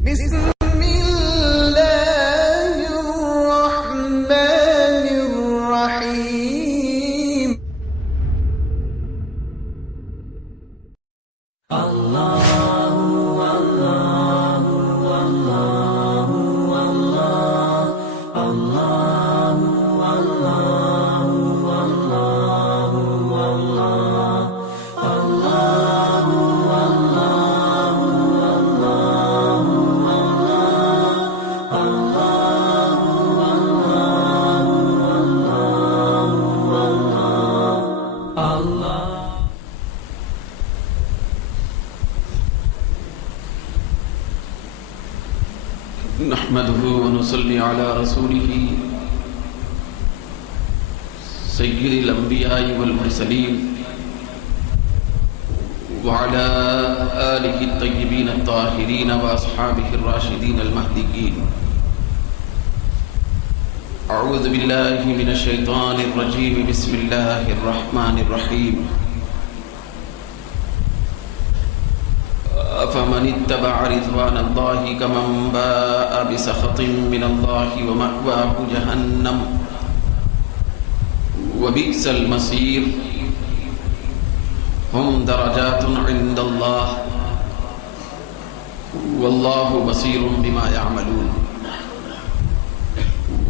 بسم الله الرحمن الرحيم. نحمده ونصلي على رسوله سيد الأنبياء والمرسلين وعلى آله الطيبين الطاهرين وأصحابه الراشدين المهديين. أعوذ بالله من الشيطان الرجيم. بسم الله الرحمن الرحيم. أفمن اتبع رضوان الله كمن باء بسخط من الله ومأواه جهنم وبئس المصير. هم درجات عند الله والله بصير بما يعملون.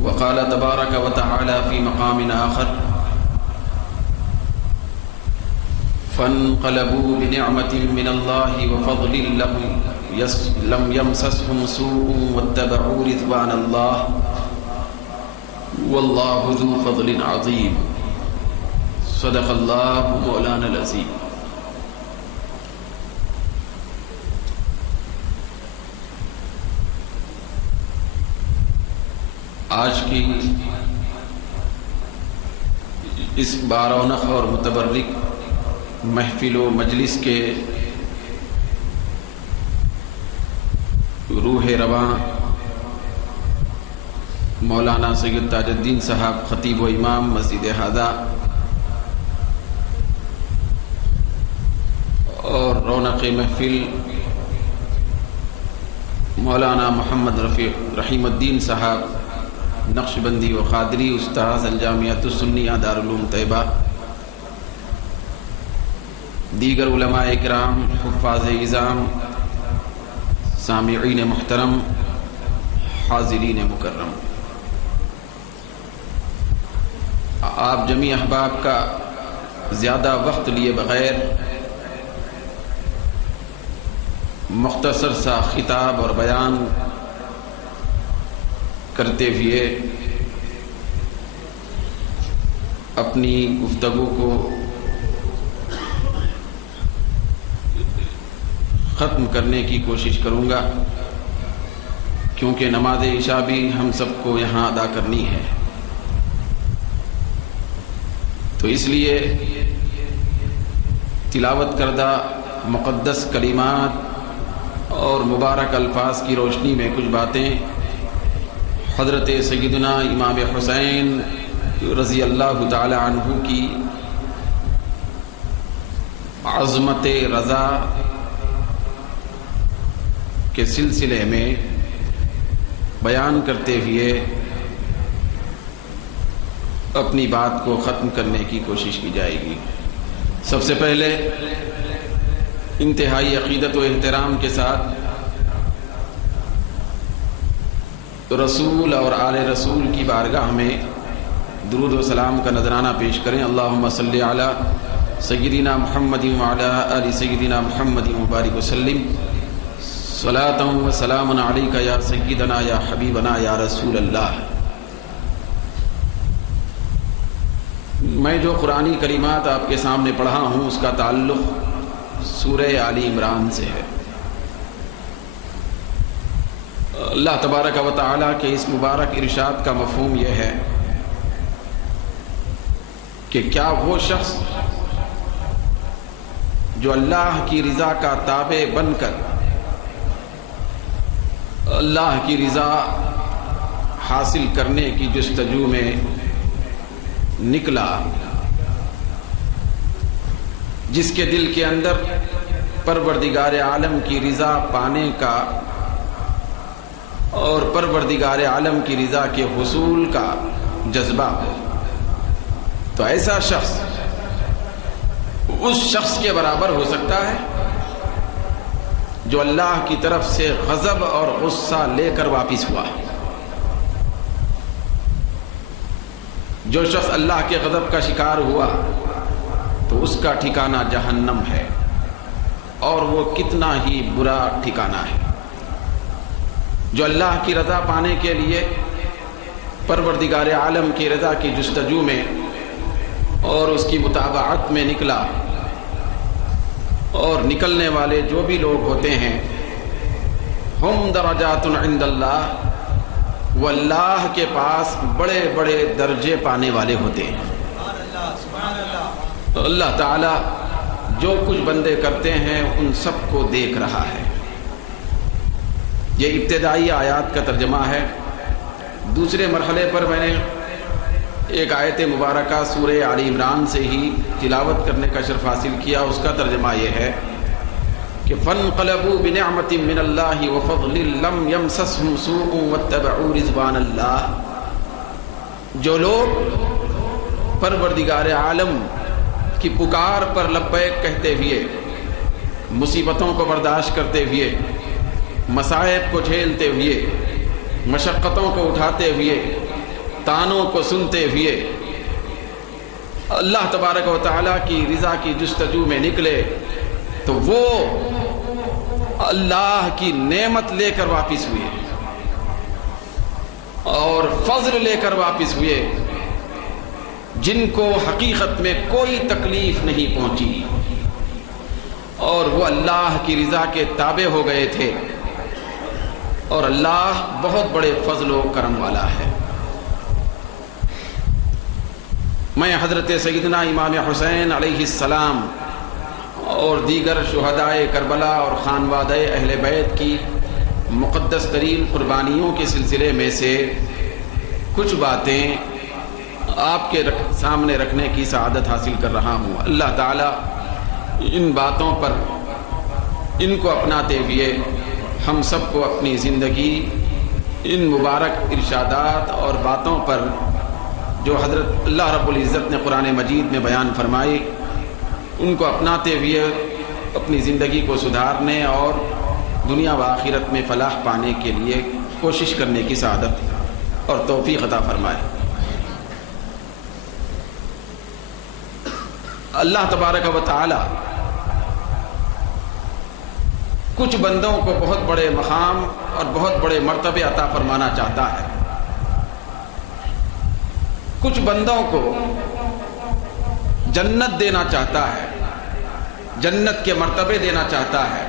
وقال تبارك وتعالى في مقام آخر: فانقلبوا بنعمة من الله وفضل لم يمسسهم سوء واتبعوا رضوان الله والله ذو فضل عظيم. صدق الله مولانا العظيم. آج کی اس بارونق اور متبرک محفل و مجلس کے روح رواں مولانا سید تاج الدین صاحب خطیب و امام مسجد ہادہ اور رونق محفل مولانا محمد رحیم الدین صاحب نقشبندی و قادری استاذ الجامعۃ السنیہ دارالعلوم طیبہ، دیگر علماء اکرام، حفاظ اعظام، سامعین محترم، حاضرین مکرم، آپ جمیع احباب کا زیادہ وقت لیے بغیر مختصر سا خطاب اور بیان کرتے ہوئے اپنی گفتگو کو ختم کرنے کی کوشش کروں گا، کیونکہ نماز عشاء بھی ہم سب کو یہاں ادا کرنی ہے. تو اس لیے تلاوت کردہ مقدس کلمات اور مبارک الفاظ کی روشنی میں کچھ باتیں حضرت سیدنا امام حسین رضی اللہ تعالی عنہ کی عظمت رضا کے سلسلے میں بیان کرتے ہوئے اپنی بات کو ختم کرنے کی کوشش کی جائے گی. سب سے پہلے انتہائی عقیدت و احترام کے ساتھ رسول اور آل رسول کی بارگاہ میں درود و سلام کا نذرانہ پیش کریں. اللہم صلی علی سیدنا محمد وعلی آل سیدنا محمد مبارک وسلم. صلاۃ و سلام علیک یا سیدنا یا حبیبنا یا رسول اللہ. میں جو قرآنی کلمات آپ کے سامنے پڑھا ہوں اس کا تعلق سورہ آل عمران سے ہے. اللہ تبارک و تعالیٰ کے اس مبارک ارشاد کا مفہوم یہ ہے کہ کیا وہ شخص جو اللہ کی رضا کا تابع بن کر اللہ کی رضا حاصل کرنے کی جستجو میں نکلا، جس کے دل کے اندر پروردگار عالم کی رضا پانے کا اور پروردگار عالم کی رضا کے حصول کا جذبہ ہو، تو ایسا شخص اس شخص کے برابر ہو سکتا ہے جو اللہ کی طرف سے غضب اور غصہ لے کر واپس ہوا۔ جو شخص اللہ کے غضب کا شکار ہوا تو اس کا ٹھکانہ جہنم ہے، اور وہ کتنا ہی برا ٹھکانہ ہے۔ جو اللہ کی رضا پانے کے لیے پروردگار عالم کی رضا کی جستجو میں اور اس کی متابعت میں نکلا، اور نکلنے والے جو بھی لوگ ہوتے ہیں، ہم درجات عند اللہ، وہ اللہ کے پاس بڑے بڑے درجے پانے والے ہوتے ہیں۔ اللہ تعالی جو کچھ بندے کرتے ہیں ان سب کو دیکھ رہا ہے۔ یہ ابتدائی آیات کا ترجمہ ہے۔ دوسرے مرحلے پر میں نے ایک آیت مبارکہ سورہ آل عمران سے ہی تلاوت کرنے کا شرف حاصل کیا۔ اس کا ترجمہ یہ ہے کہ فَانْقَلَبُوا بِنِعْمَةٍ مِّنَ اللَّهِ وَفَضْلٍ لَمْ يَمْسَسْهُمْ سُوءٌ وَاتَّبَعُوا رِضْوَانَ اللَّهِ، جو لوگ پروردگار عالم کی پکار پر لبیک کہتے ہوئے، مصیبتوں کو برداشت کرتے ہوئے، مصائب کو جھیلتے ہوئے، مشقتوں کو اٹھاتے ہوئے، تانوں کو سنتے ہوئے اللہ تبارک و تعالیٰ کی رضا کی جستجو میں نکلے، تو وہ اللہ کی نعمت لے کر واپس ہوئے اور فضل لے کر واپس ہوئے، جن کو حقیقت میں کوئی تکلیف نہیں پہنچی، اور وہ اللہ کی رضا کے تابع ہو گئے تھے، اور اللہ بہت بڑے فضل و کرم والا ہے۔ میں حضرت سیدنا امام حسین علیہ السلام اور دیگر شہدائے کربلا اور خانوادہ اہل بیت کی مقدس ترین قربانیوں کے سلسلے میں سے کچھ باتیں آپ کے سامنے رکھنے کی سعادت حاصل کر رہا ہوں۔ اللہ تعالیٰ ان باتوں پر ان کو اپناتے ہوئے ہم سب کو اپنی زندگی ان مبارک ارشادات اور باتوں پر جو حضرت اللہ رب العزت نے قرآن مجید میں بیان فرمائی، ان کو اپناتے ہوئے اپنی زندگی کو سدھارنے اور دنیا و آخرت میں فلاح پانے کے لیے کوشش کرنے کی سعادت اور توفیق عطا فرمائے۔ اللہ تبارک و تعالی کچھ بندوں کو بہت بڑے مقام اور بہت بڑے مرتبے عطا فرمانا چاہتا ہے، کچھ بندوں کو جنت دینا چاہتا ہے، جنت کے مرتبے دینا چاہتا ہے،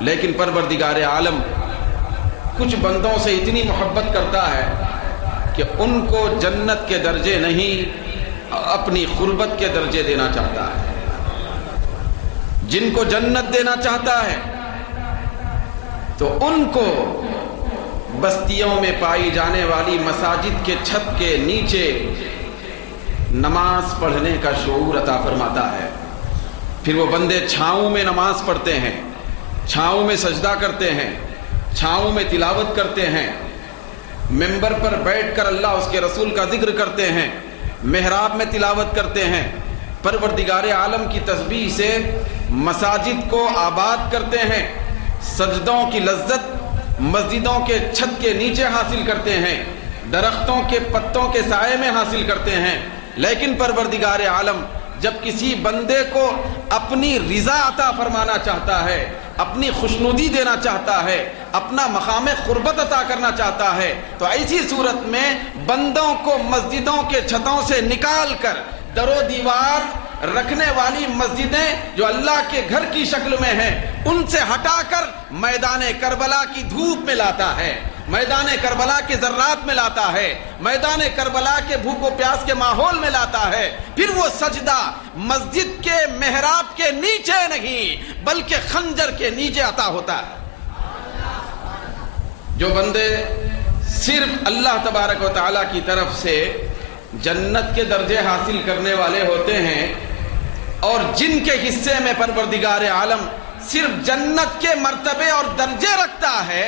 لیکن پروردگار عالم کچھ بندوں سے اتنی محبت کرتا ہے کہ ان کو جنت کے درجے نہیں اپنی قربت کے درجے دینا چاہتا ہے۔ جن کو جنت دینا چاہتا ہے تو ان کو بستیوں میں پائی جانے والی مساجد کے چھت کے نیچے نماز پڑھنے کا شعور عطا فرماتا ہے۔ پھر وہ بندے چھاؤں میں نماز پڑھتے ہیں، چھاؤں میں سجدہ کرتے ہیں، چھاؤں میں تلاوت کرتے ہیں، منبر پر بیٹھ کر اللہ اس کے رسول کا ذکر کرتے ہیں، محراب میں تلاوت کرتے ہیں، پروردگار عالم کی تسبیح سے مساجد کو آباد کرتے ہیں، سجدوں کی لذت مسجدوں کے چھت کے نیچے حاصل کرتے ہیں، درختوں کے پتوں کے سائے میں حاصل کرتے ہیں۔ لیکن پروردگار عالم جب کسی بندے کو اپنی رضا عطا فرمانا چاہتا ہے، اپنی خوشنودی دینا چاہتا ہے، اپنا مقام قربت عطا کرنا چاہتا ہے، تو ایسی صورت میں بندوں کو مسجدوں کے چھتوں سے نکال کر در و دیوار رکھنے والی مسجدیں جو اللہ کے گھر کی شکل میں ہیں ان سے ہٹا کر میدان کربلا کی دھوپ میں لاتا ہے، میدان کربلا کے ذرات میں لاتا ہے، میدان کربلا کے بھوک و پیاس کے ماحول میں لاتا ہے۔ پھر وہ سجدہ مسجد کے محراب کے نیچے نہیں بلکہ خنجر کے نیچے عطا ہوتا ہے۔ جو بندے صرف اللہ تبارک و تعالیٰ کی طرف سے جنت کے درجے حاصل کرنے والے ہوتے ہیں اور جن کے حصے میں پروردگار عالم صرف جنت کے مرتبے اور درجے رکھتا ہے،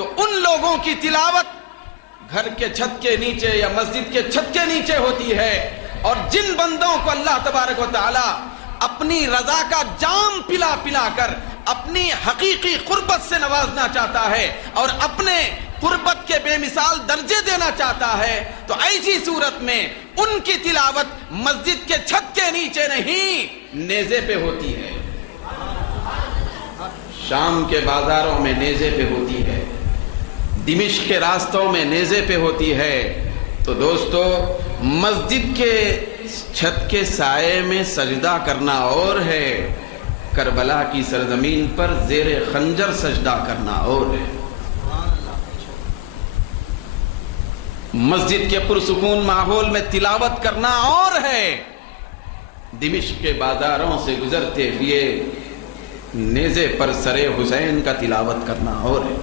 تو ان لوگوں کی تلاوت گھر کے چھت کے نیچے یا مسجد کے چھت کے نیچے ہوتی ہے، اور جن بندوں کو اللہ تبارک و تعالی اپنی رضا کا جام پلا پلا کر اپنی حقیقی قربت سے نوازنا چاہتا ہے اور اپنے قربت کے بے مثال درجے دینا چاہتا ہے، تو ایسی صورت میں ان کی تلاوت مسجد کے چھت کے نیچے نہیں، نیزے پہ ہوتی ہے، شام کے بازاروں میں نیزے پہ ہوتی ہے، دمشق کے راستوں میں نیزے پہ ہوتی ہے۔ تو دوستو، مسجد کے چھت کے سائے میں سجدہ کرنا اور ہے، کربلا کی سرزمین پر زیر خنجر سجدہ کرنا اور ہے۔ مسجد کے پرسکون ماحول میں تلاوت کرنا اور ہے، دمشق کے بازاروں سے گزرتے ہوئے نیزے پر سر حسین کا تلاوت کرنا اور ہے۔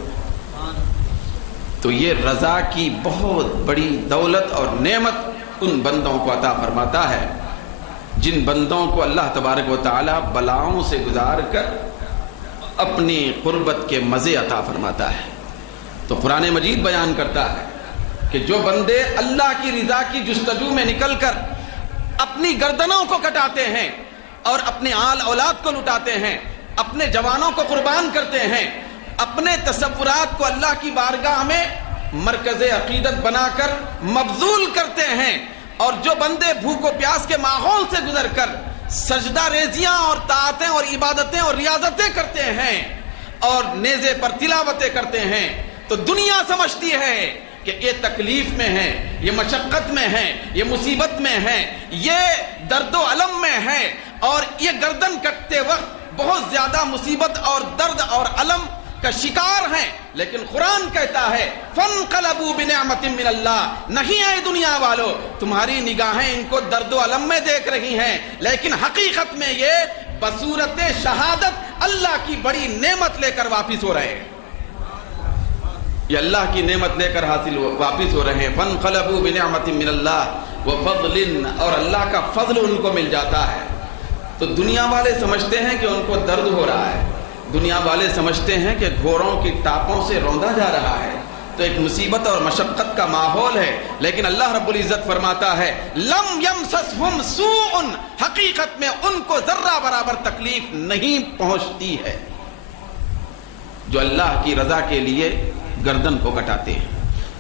تو یہ رضا کی بہت بڑی دولت اور نعمت ان بندوں کو عطا فرماتا ہے جن بندوں کو اللہ تبارک و تعالی بلاؤں سے گزار کر اپنی قربت کے مزے عطا فرماتا ہے۔ تو قرآن مجید بیان کرتا ہے کہ جو بندے اللہ کی رضا کی جستجو میں نکل کر اپنی گردنوں کو کٹاتے ہیں اور اپنے آل اولاد کو لٹاتے ہیں، اپنے جوانوں کو قربان کرتے ہیں، اپنے تصورات کو اللہ کی بارگاہ میں مرکز عقیدت بنا کر مبذول کرتے ہیں، اور جو بندے بھوک و پیاس کے ماحول سے گزر کر سجدہ ریزیاں اور طاعتیں اور عبادتیں اور ریاضتیں کرتے ہیں اور نیزے پر تلاوتیں کرتے ہیں، تو دنیا سمجھتی ہے کہ یہ تکلیف میں ہے، یہ مشقت میں ہے، یہ مصیبت میں ہے، یہ درد و علم میں ہے، اور یہ گردن کٹتے وقت بہت زیادہ مصیبت اور درد اور علم کا شکار ہیں۔ لیکن قرآن کہتا ہے فَانْقَلَبُوا بِنِعْمَةٍ مِّنَ اللَّهِ، نہیں اے دنیا والو، تمہاری نگاہیں ان کو درد و علم میں دیکھ رہی ہیں، لیکن حقیقت میں یہ بصورت شہادت اللہ کی بڑی نعمت لے کر واپس ہو رہے ہیں، یہ اللہ کی نعمت لے کر واپس ہو رہے ہیں۔ فَانْقَلَبُوا بِنِعْمَةٍ مِّنَ اللَّهِ وَفَضْلٍ، اور اللہ کا فضل ان کو مل جاتا ہے۔ تو دنیا والے سمجھتے ہیں کہ ان کو درد ہو رہا ہے، دنیا والے سمجھتے ہیں کہ گھوڑوں کی ٹاپوں سے روندا جا رہا ہے، تو ایک مصیبت اور مشقت کا ماحول ہے، لیکن اللہ رب العزت فرماتا ہے لم یمسسہم سوء، حقیقت میں ان کو ذرہ برابر تکلیف نہیں پہنچتی ہے، جو اللہ کی رضا کے لیے گردن کو کٹاتے ہیں،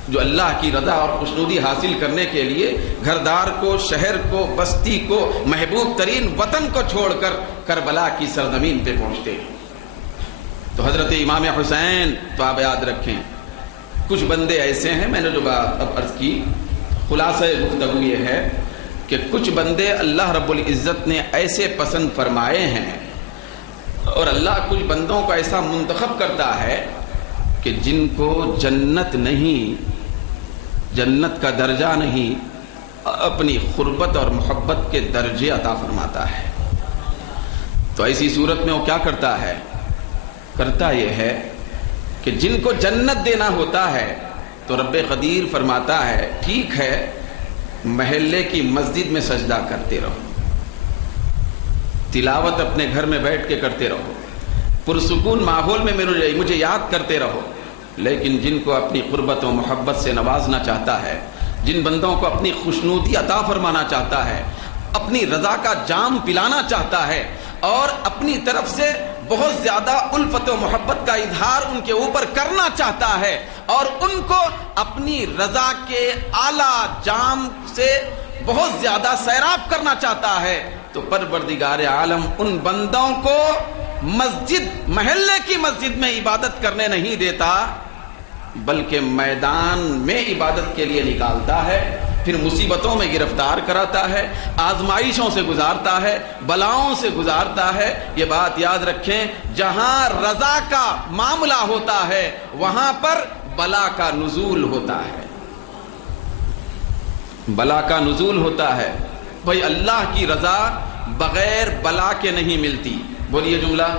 جو اللہ کی رضا اور خوشنودی حاصل کرنے کے لیے گھردار کو، شہر کو، بستی کو، محبوب ترین وطن کو چھوڑ کر کربلا کی سرزمین پہ پہنچتے ہیں۔ تو حضرت امام حسین، تو آپ یاد رکھیں، کچھ بندے ایسے ہیں، میں نے جو بات اب عرض کی، خلاصہ گفتگو یہ ہے کہ کچھ بندے اللہ رب العزت نے ایسے پسند فرمائے ہیں، اور اللہ کچھ بندوں کو ایسا منتخب کرتا ہے کہ جن کو جنت نہیں، جنت کا درجہ نہیں، اپنی قربت اور محبت کے درجے عطا فرماتا ہے۔ تو ایسی صورت میں وہ کیا کرتا ہے؟ کرتا یہ ہے کہ جن کو جنت دینا ہوتا ہے تو رب قدیر فرماتا ہے ٹھیک ہے، محلے کی مسجد میں سجدہ کرتے رہو، تلاوت اپنے گھر میں بیٹھ کے کرتے رہو، پرسکون ماحول میں مجھے یاد کرتے رہو، لیکن جن کو اپنی قربت و محبت سے نوازنا چاہتا ہے، جن بندوں کو اپنی خوشنودی عطا فرمانا چاہتا ہے، اپنی رضا کا جام پلانا چاہتا ہے، اور اپنی طرف سے بہت زیادہ الفت و محبت کا اظہار ان کے اوپر کرنا چاہتا ہے، اور ان کو اپنی رضا کے اعلیٰ جام سے بہت زیادہ سیراب کرنا چاہتا ہے، تو پروردگار عالم ان بندوں کو مسجد، محلے کی مسجد میں عبادت کرنے نہیں دیتا، بلکہ میدان میں عبادت کے لیے نکالتا ہے، پھر مصیبتوں میں گرفتار کراتا ہے، آزمائشوں سے گزارتا ہے، بلاؤں سے گزارتا ہے۔ یہ بات یاد رکھیں، جہاں رضا کا معاملہ ہوتا ہے وہاں پر بلا کا نزول ہوتا ہے، بلا کا نزول ہوتا ہے۔ بھائی اللہ کی رضا بغیر بلا کے نہیں ملتی، بولیے جملہ،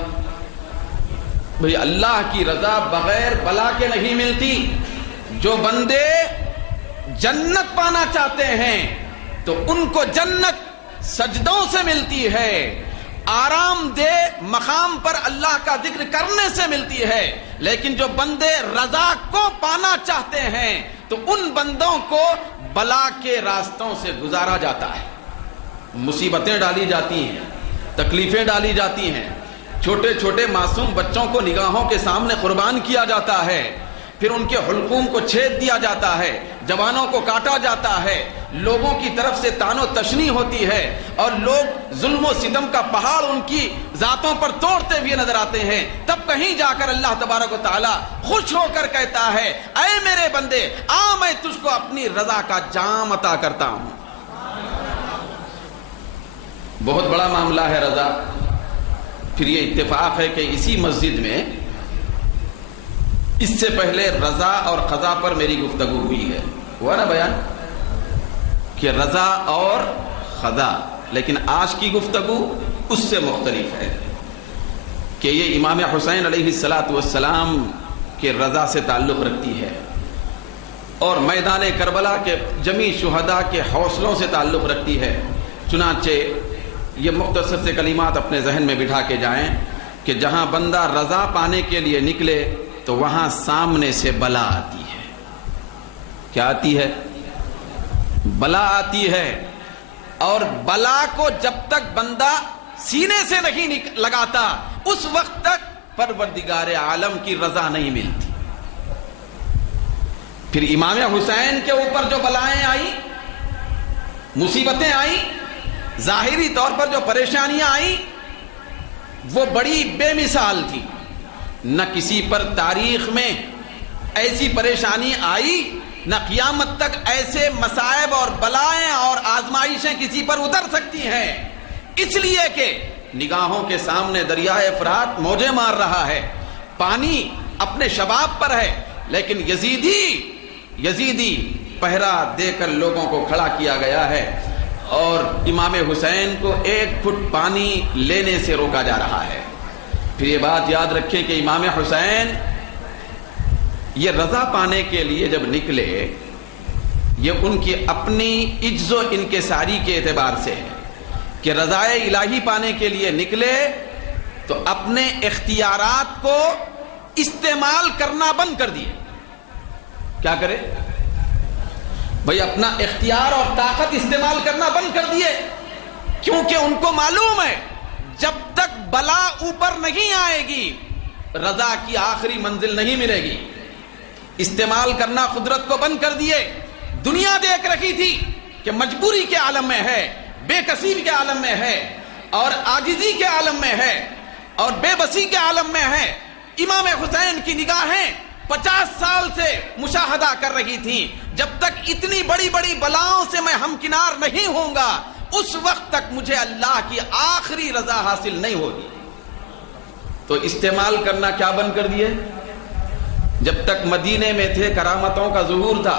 بھئی اللہ کی رضا بغیر بلا کے نہیں ملتی۔ جو بندے جنت پانا چاہتے ہیں تو ان کو جنت سجدوں سے ملتی ہے، آرام دہ مقام پر اللہ کا ذکر کرنے سے ملتی ہے، لیکن جو بندے رضا کو پانا چاہتے ہیں تو ان بندوں کو بلا کے راستوں سے گزارا جاتا ہے، مصیبتیں ڈالی جاتی ہیں، تکلیفیں ڈالی جاتی ہیں، چھوٹے چھوٹے معصوم بچوں کو نگاہوں کے سامنے قربان کیا جاتا ہے، پھر ان کے حلقوم کو چھید دیا جاتا ہے، جوانوں کو کاٹا جاتا ہے، لوگوں کی طرف سے طعن و تشنیع ہوتی ہے، اور لوگ ظلم و ستم کا پہاڑ ان کی ذاتوں پر توڑتے ہوئے نظر آتے ہیں۔ تب کہیں جا کر اللہ تبارک و تعالی خوش ہو کر کہتا ہے، اے میرے بندے آ، میں تجھ کو اپنی رضا کا جام عطا کرتا ہوں۔ بہت بڑا معاملہ ہے رضا۔ پھر یہ اتفاق ہے کہ اسی مسجد میں اس سے پہلے رضا اور قضا پر میری گفتگو ہوئی ہے، ہوا نا بیان کہ رضا اور قضا، لیکن آج کی گفتگو اس سے مختلف ہے کہ یہ امام حسین علیہ السلام کے رضا سے تعلق رکھتی ہے اور میدان کربلا کے جمی شہداء کے حوصلوں سے تعلق رکھتی ہے۔ چنانچہ یہ مختصر سے کلمات اپنے ذہن میں بٹھا کے جائیں کہ جہاں بندہ رضا پانے کے لیے نکلے تو وہاں سامنے سے بلا آتی ہے۔ کیا آتی ہے؟ بلا آتی ہے، اور بلا کو جب تک بندہ سینے سے نہیں لگاتا اس وقت تک پروردگار عالم کی رضا نہیں ملتی۔ پھر امام حسین کے اوپر جو بلائیں آئیں، مصیبتیں آئیں، ظاہری طور پر جو پریشانیاں آئیں، وہ بڑی بے مثال تھی۔ نہ کسی پر تاریخ میں ایسی پریشانی آئی، نہ قیامت تک ایسے مصائب اور بلائیں اور آزمائشیں کسی پر اتر سکتی ہیں، اس لیے کہ نگاہوں کے سامنے دریائے فرات موجیں مار رہا ہے، پانی اپنے شباب پر ہے، لیکن یزیدی پہرا دے کر لوگوں کو کھڑا کیا گیا ہے، اور امام حسین کو 1 فٹ پانی لینے سے روکا جا رہا ہے۔ پھر یہ بات یاد رکھیں کہ امام حسین یہ رضا پانے کے لیے جب نکلے، یہ ان کی اپنی عجز و انکساری کے اعتبار سے ہے کہ رضائے الہی پانے کے لیے نکلے تو اپنے اختیارات کو استعمال کرنا بند کر دیے۔ کیا کرے بھئی؟ اپنا اختیار اور طاقت استعمال کرنا بند کر دیے، کیونکہ ان کو معلوم ہے جب تک بلا اوپر نہیں آئے گی رضا کی آخری منزل نہیں ملے گی۔ استعمال کرنا قدرت کو بند کر دیے۔ دنیا دیکھ رہی تھی کہ مجبوری کے عالم میں ہے، بے کسی کے عالم میں ہے، اور عاجزی کے عالم میں ہے، اور بے بسی کے عالم میں ہے۔ امام حسین کی نگاہیں 50 سال سے مشاہدہ کر رہی تھیں، جب تک اتنی بڑی بڑی بلاؤں سے میں ہمکنار نہیں ہوں گا اس وقت تک مجھے اللہ کی آخری رضا حاصل نہیں ہوگی۔ تو استعمال کرنا کیا بند کر دیے؟ جب تک مدینے میں تھے کرامتوں کا ظہور تھا،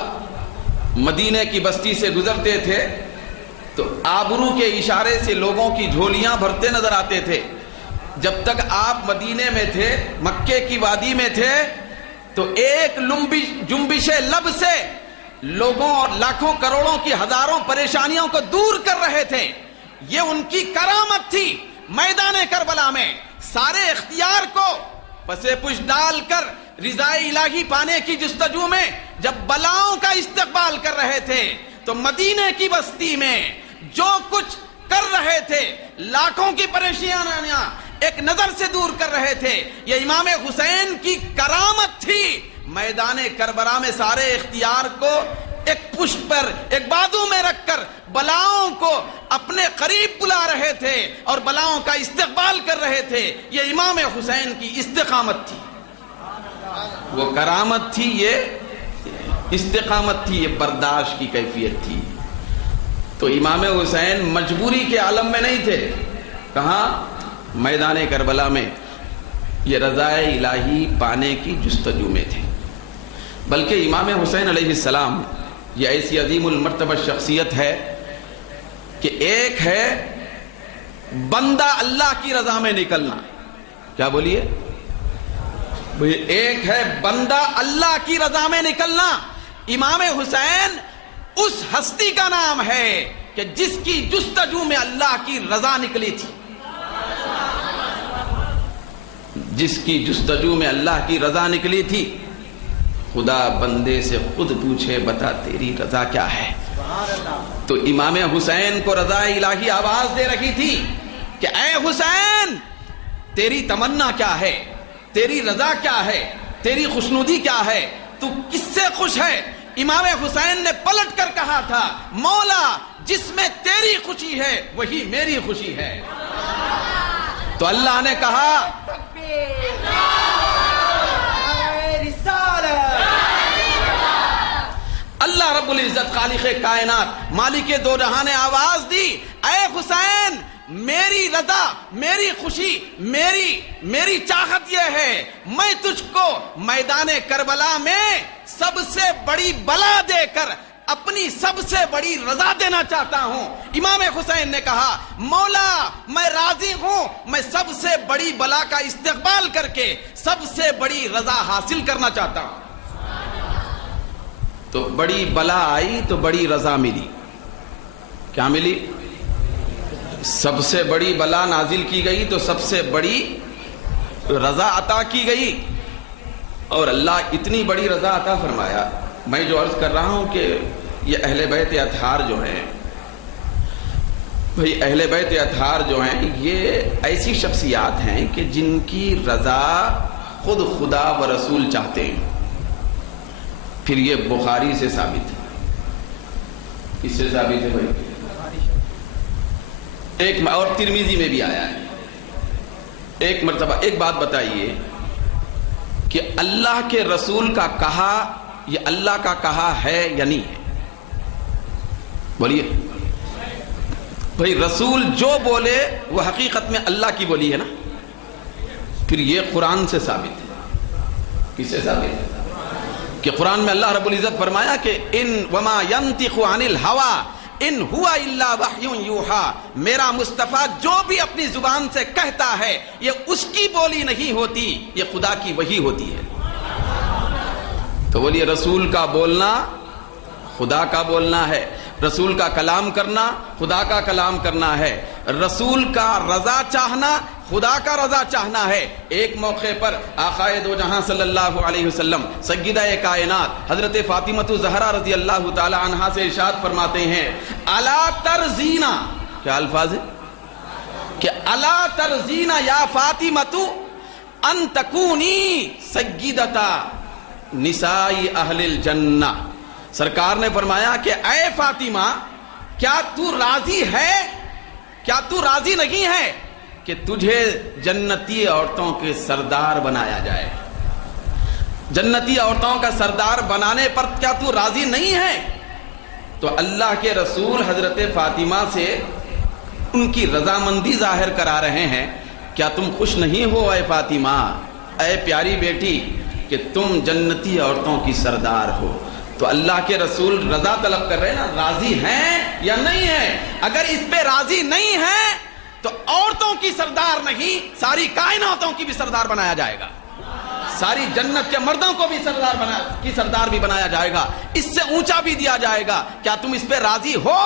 مدینے کی بستی سے گزرتے تھے تو آبرو کے اشارے سے لوگوں کی جھولیاں بھرتے نظر آتے تھے۔ جب تک آپ مدینے میں تھے، مکے کی وادی میں تھے، تو ایک جنبش لب سے لوگوں اور لاکھوں کروڑوں کی ہزاروں پریشانیوں کو دور کر رہے تھے۔ یہ ان کی کرامت تھی۔ میدان کربلا میں سارے اختیار کو پسے پش ڈال کر رضا الہی پانے کی جستجو میں جب بلاؤں کا استقبال کر رہے تھے، تو مدینے کی بستی میں جو کچھ کر رہے تھے، لاکھوں کی پریشانیاں ایک نظر سے دور کر رہے تھے، یہ امام حسین کی کرامت تھی۔ میدان کربلا میں سارے اختیار کو ایک پشت پر، ایک بازو میں رکھ کر بلاؤں کو اپنے قریب بلا رہے تھے اور بلاؤں کا استقبال کر رہے تھے۔ یہ امام حسین کی استقامت تھی، وہ کرامت تھی، یہ استقامت تھی، یہ برداشت کی کیفیت تھی۔ تو امام حسین مجبوری کے عالم میں نہیں تھے، کہاں؟ میدان کربلا میں یہ رضائے الہی پانے کی جستجو میں تھے۔ بلکہ امام حسین علیہ السلام یہ ایسی عظیم المرتبہ شخصیت ہے کہ ایک ہے بندہ اللہ کی رضا میں نکلنا، کیا بولیے؟ ایک ہے بندہ اللہ کی رضا میں نکلنا۔ امام حسین اس ہستی کا نام ہے کہ جس کی جستجو میں اللہ کی رضا نکلی تھی۔ جس کی جستجو میں اللہ کی رضا نکلی تھی، خدا بندے سے خود پوچھے بتا تیری رضا کیا ہے؟ تو امام حسین کو رضا الہی آواز دے رہی تھی کہ اے حسین تیری تمنا کیا ہے، تیری رضا کیا ہے، تیری خوشنودی کیا ہے، تو کس سے خوش ہے؟ امام حسین نے پلٹ کر کہا تھا مولا جس میں تیری خوشی ہے وہی میری خوشی ہے۔ تو اللہ نے کہا اللہ رب العزت خالق کائنات مالک دو جہاں نے آواز دی اے حسین میری رضا، میری خوشی، میری چاہت یہ ہے میں تجھ کو میدان کربلا میں سب سے بڑی بلا دے کر اپنی سب سے بڑی رضا دینا چاہتا ہوں۔ امام حسین نے کہا مولا میں راضی ہوں، میں سب سے بڑی بلا کا استقبال کر کے سب سے بڑی رضا حاصل کرنا چاہتا ہوں۔ تو بڑی بلا آئی تو بڑی رضا ملی۔ کیا ملی؟ سب سے بڑی بلا نازل کی گئی تو سب سے بڑی رضا عطا کی گئی، اور اللہ اتنی بڑی رضا عطا فرمایا۔ میں جو عرض کر رہا ہوں کہ یہ اہل بیت اطہار جو ہیں، بھئی اہل بیت اطہار جو ہیں یہ ایسی شخصیات ہیں کہ جن کی رضا خود خدا و رسول چاہتے ہیں۔ پھر یہ بخاری سے ثابت ہے۔ کس سے ثابت ہے بھائی؟ ایک اور ترمذی میں بھی آیا ہے۔ ایک مرتبہ ایک بات بتائیے کہ اللہ کے رسول کا کہا یہ اللہ کا کہا ہے یا نہیں ہے؟ بولیے بھائی، رسول جو بولے وہ حقیقت میں اللہ کی بولی ہے نا؟ پھر یہ قرآن سے ثابت ہے۔ کس سے ثابت ہے؟ کہ قرآن میں اللہ رب العزت فرمایا کہ ان وما ينطق عن الهوى ان هو الا وحی یوحى، میرا مصطفیٰ جو بھی اپنی زبان سے کہتا ہے یہ اس کی بولی نہیں ہوتی، یہ خدا کی وحی ہوتی ہے۔ تو بولیے رسول کا بولنا خدا کا بولنا ہے، رسول کا کلام کرنا خدا کا کلام کرنا ہے، رسول کا رضا چاہنا خدا کا رضا چاہنا ہے۔ ایک موقع پر آقائے دو جہاں صلی اللہ علیہ وسلم سیدہ کائنات حضرت فاطمہ زہرا رضی اللہ تعالی عنہا سے ارشاد فرماتے ہیں الا ترزینا، کیا الفاظ ہے کہ الا ترزینا یا فاطمہ ان تکونی سیدتا نساء اہل الجنہ۔ سرکار نے فرمایا کہ اے فاطمہ کیا تو راضی ہے، کیا تو راضی نہیں ہے کہ تجھے جنتی عورتوں کے سردار بنایا جائے؟ جنتی عورتوں کا سردار بنانے پر کیا تو راضی نہیں ہے؟ تو اللہ کے رسول حضرت فاطمہ سے ان کی رضامندی ظاہر کرا رہے ہیں، کیا تم خوش نہیں ہو اے فاطمہ، اے پیاری بیٹی کہ تم جنتی عورتوں کی سردار ہو؟ تو اللہ کے رسول رضا طلب کر رہے ہیں نا، راضی ہیں یا نہیں ہیں؟ اگر اس پہ راضی نہیں ہیں تو عورتوں کی سردار نہیں ساری کائناتوں کی بھی سردار بنایا جائے گا، ساری جنت کے مردوں کو بھی سردار بھی بنایا جائے گا، اس سے اونچا بھی دیا جائے گا۔ کیا تم اس پہ راضی ہو؟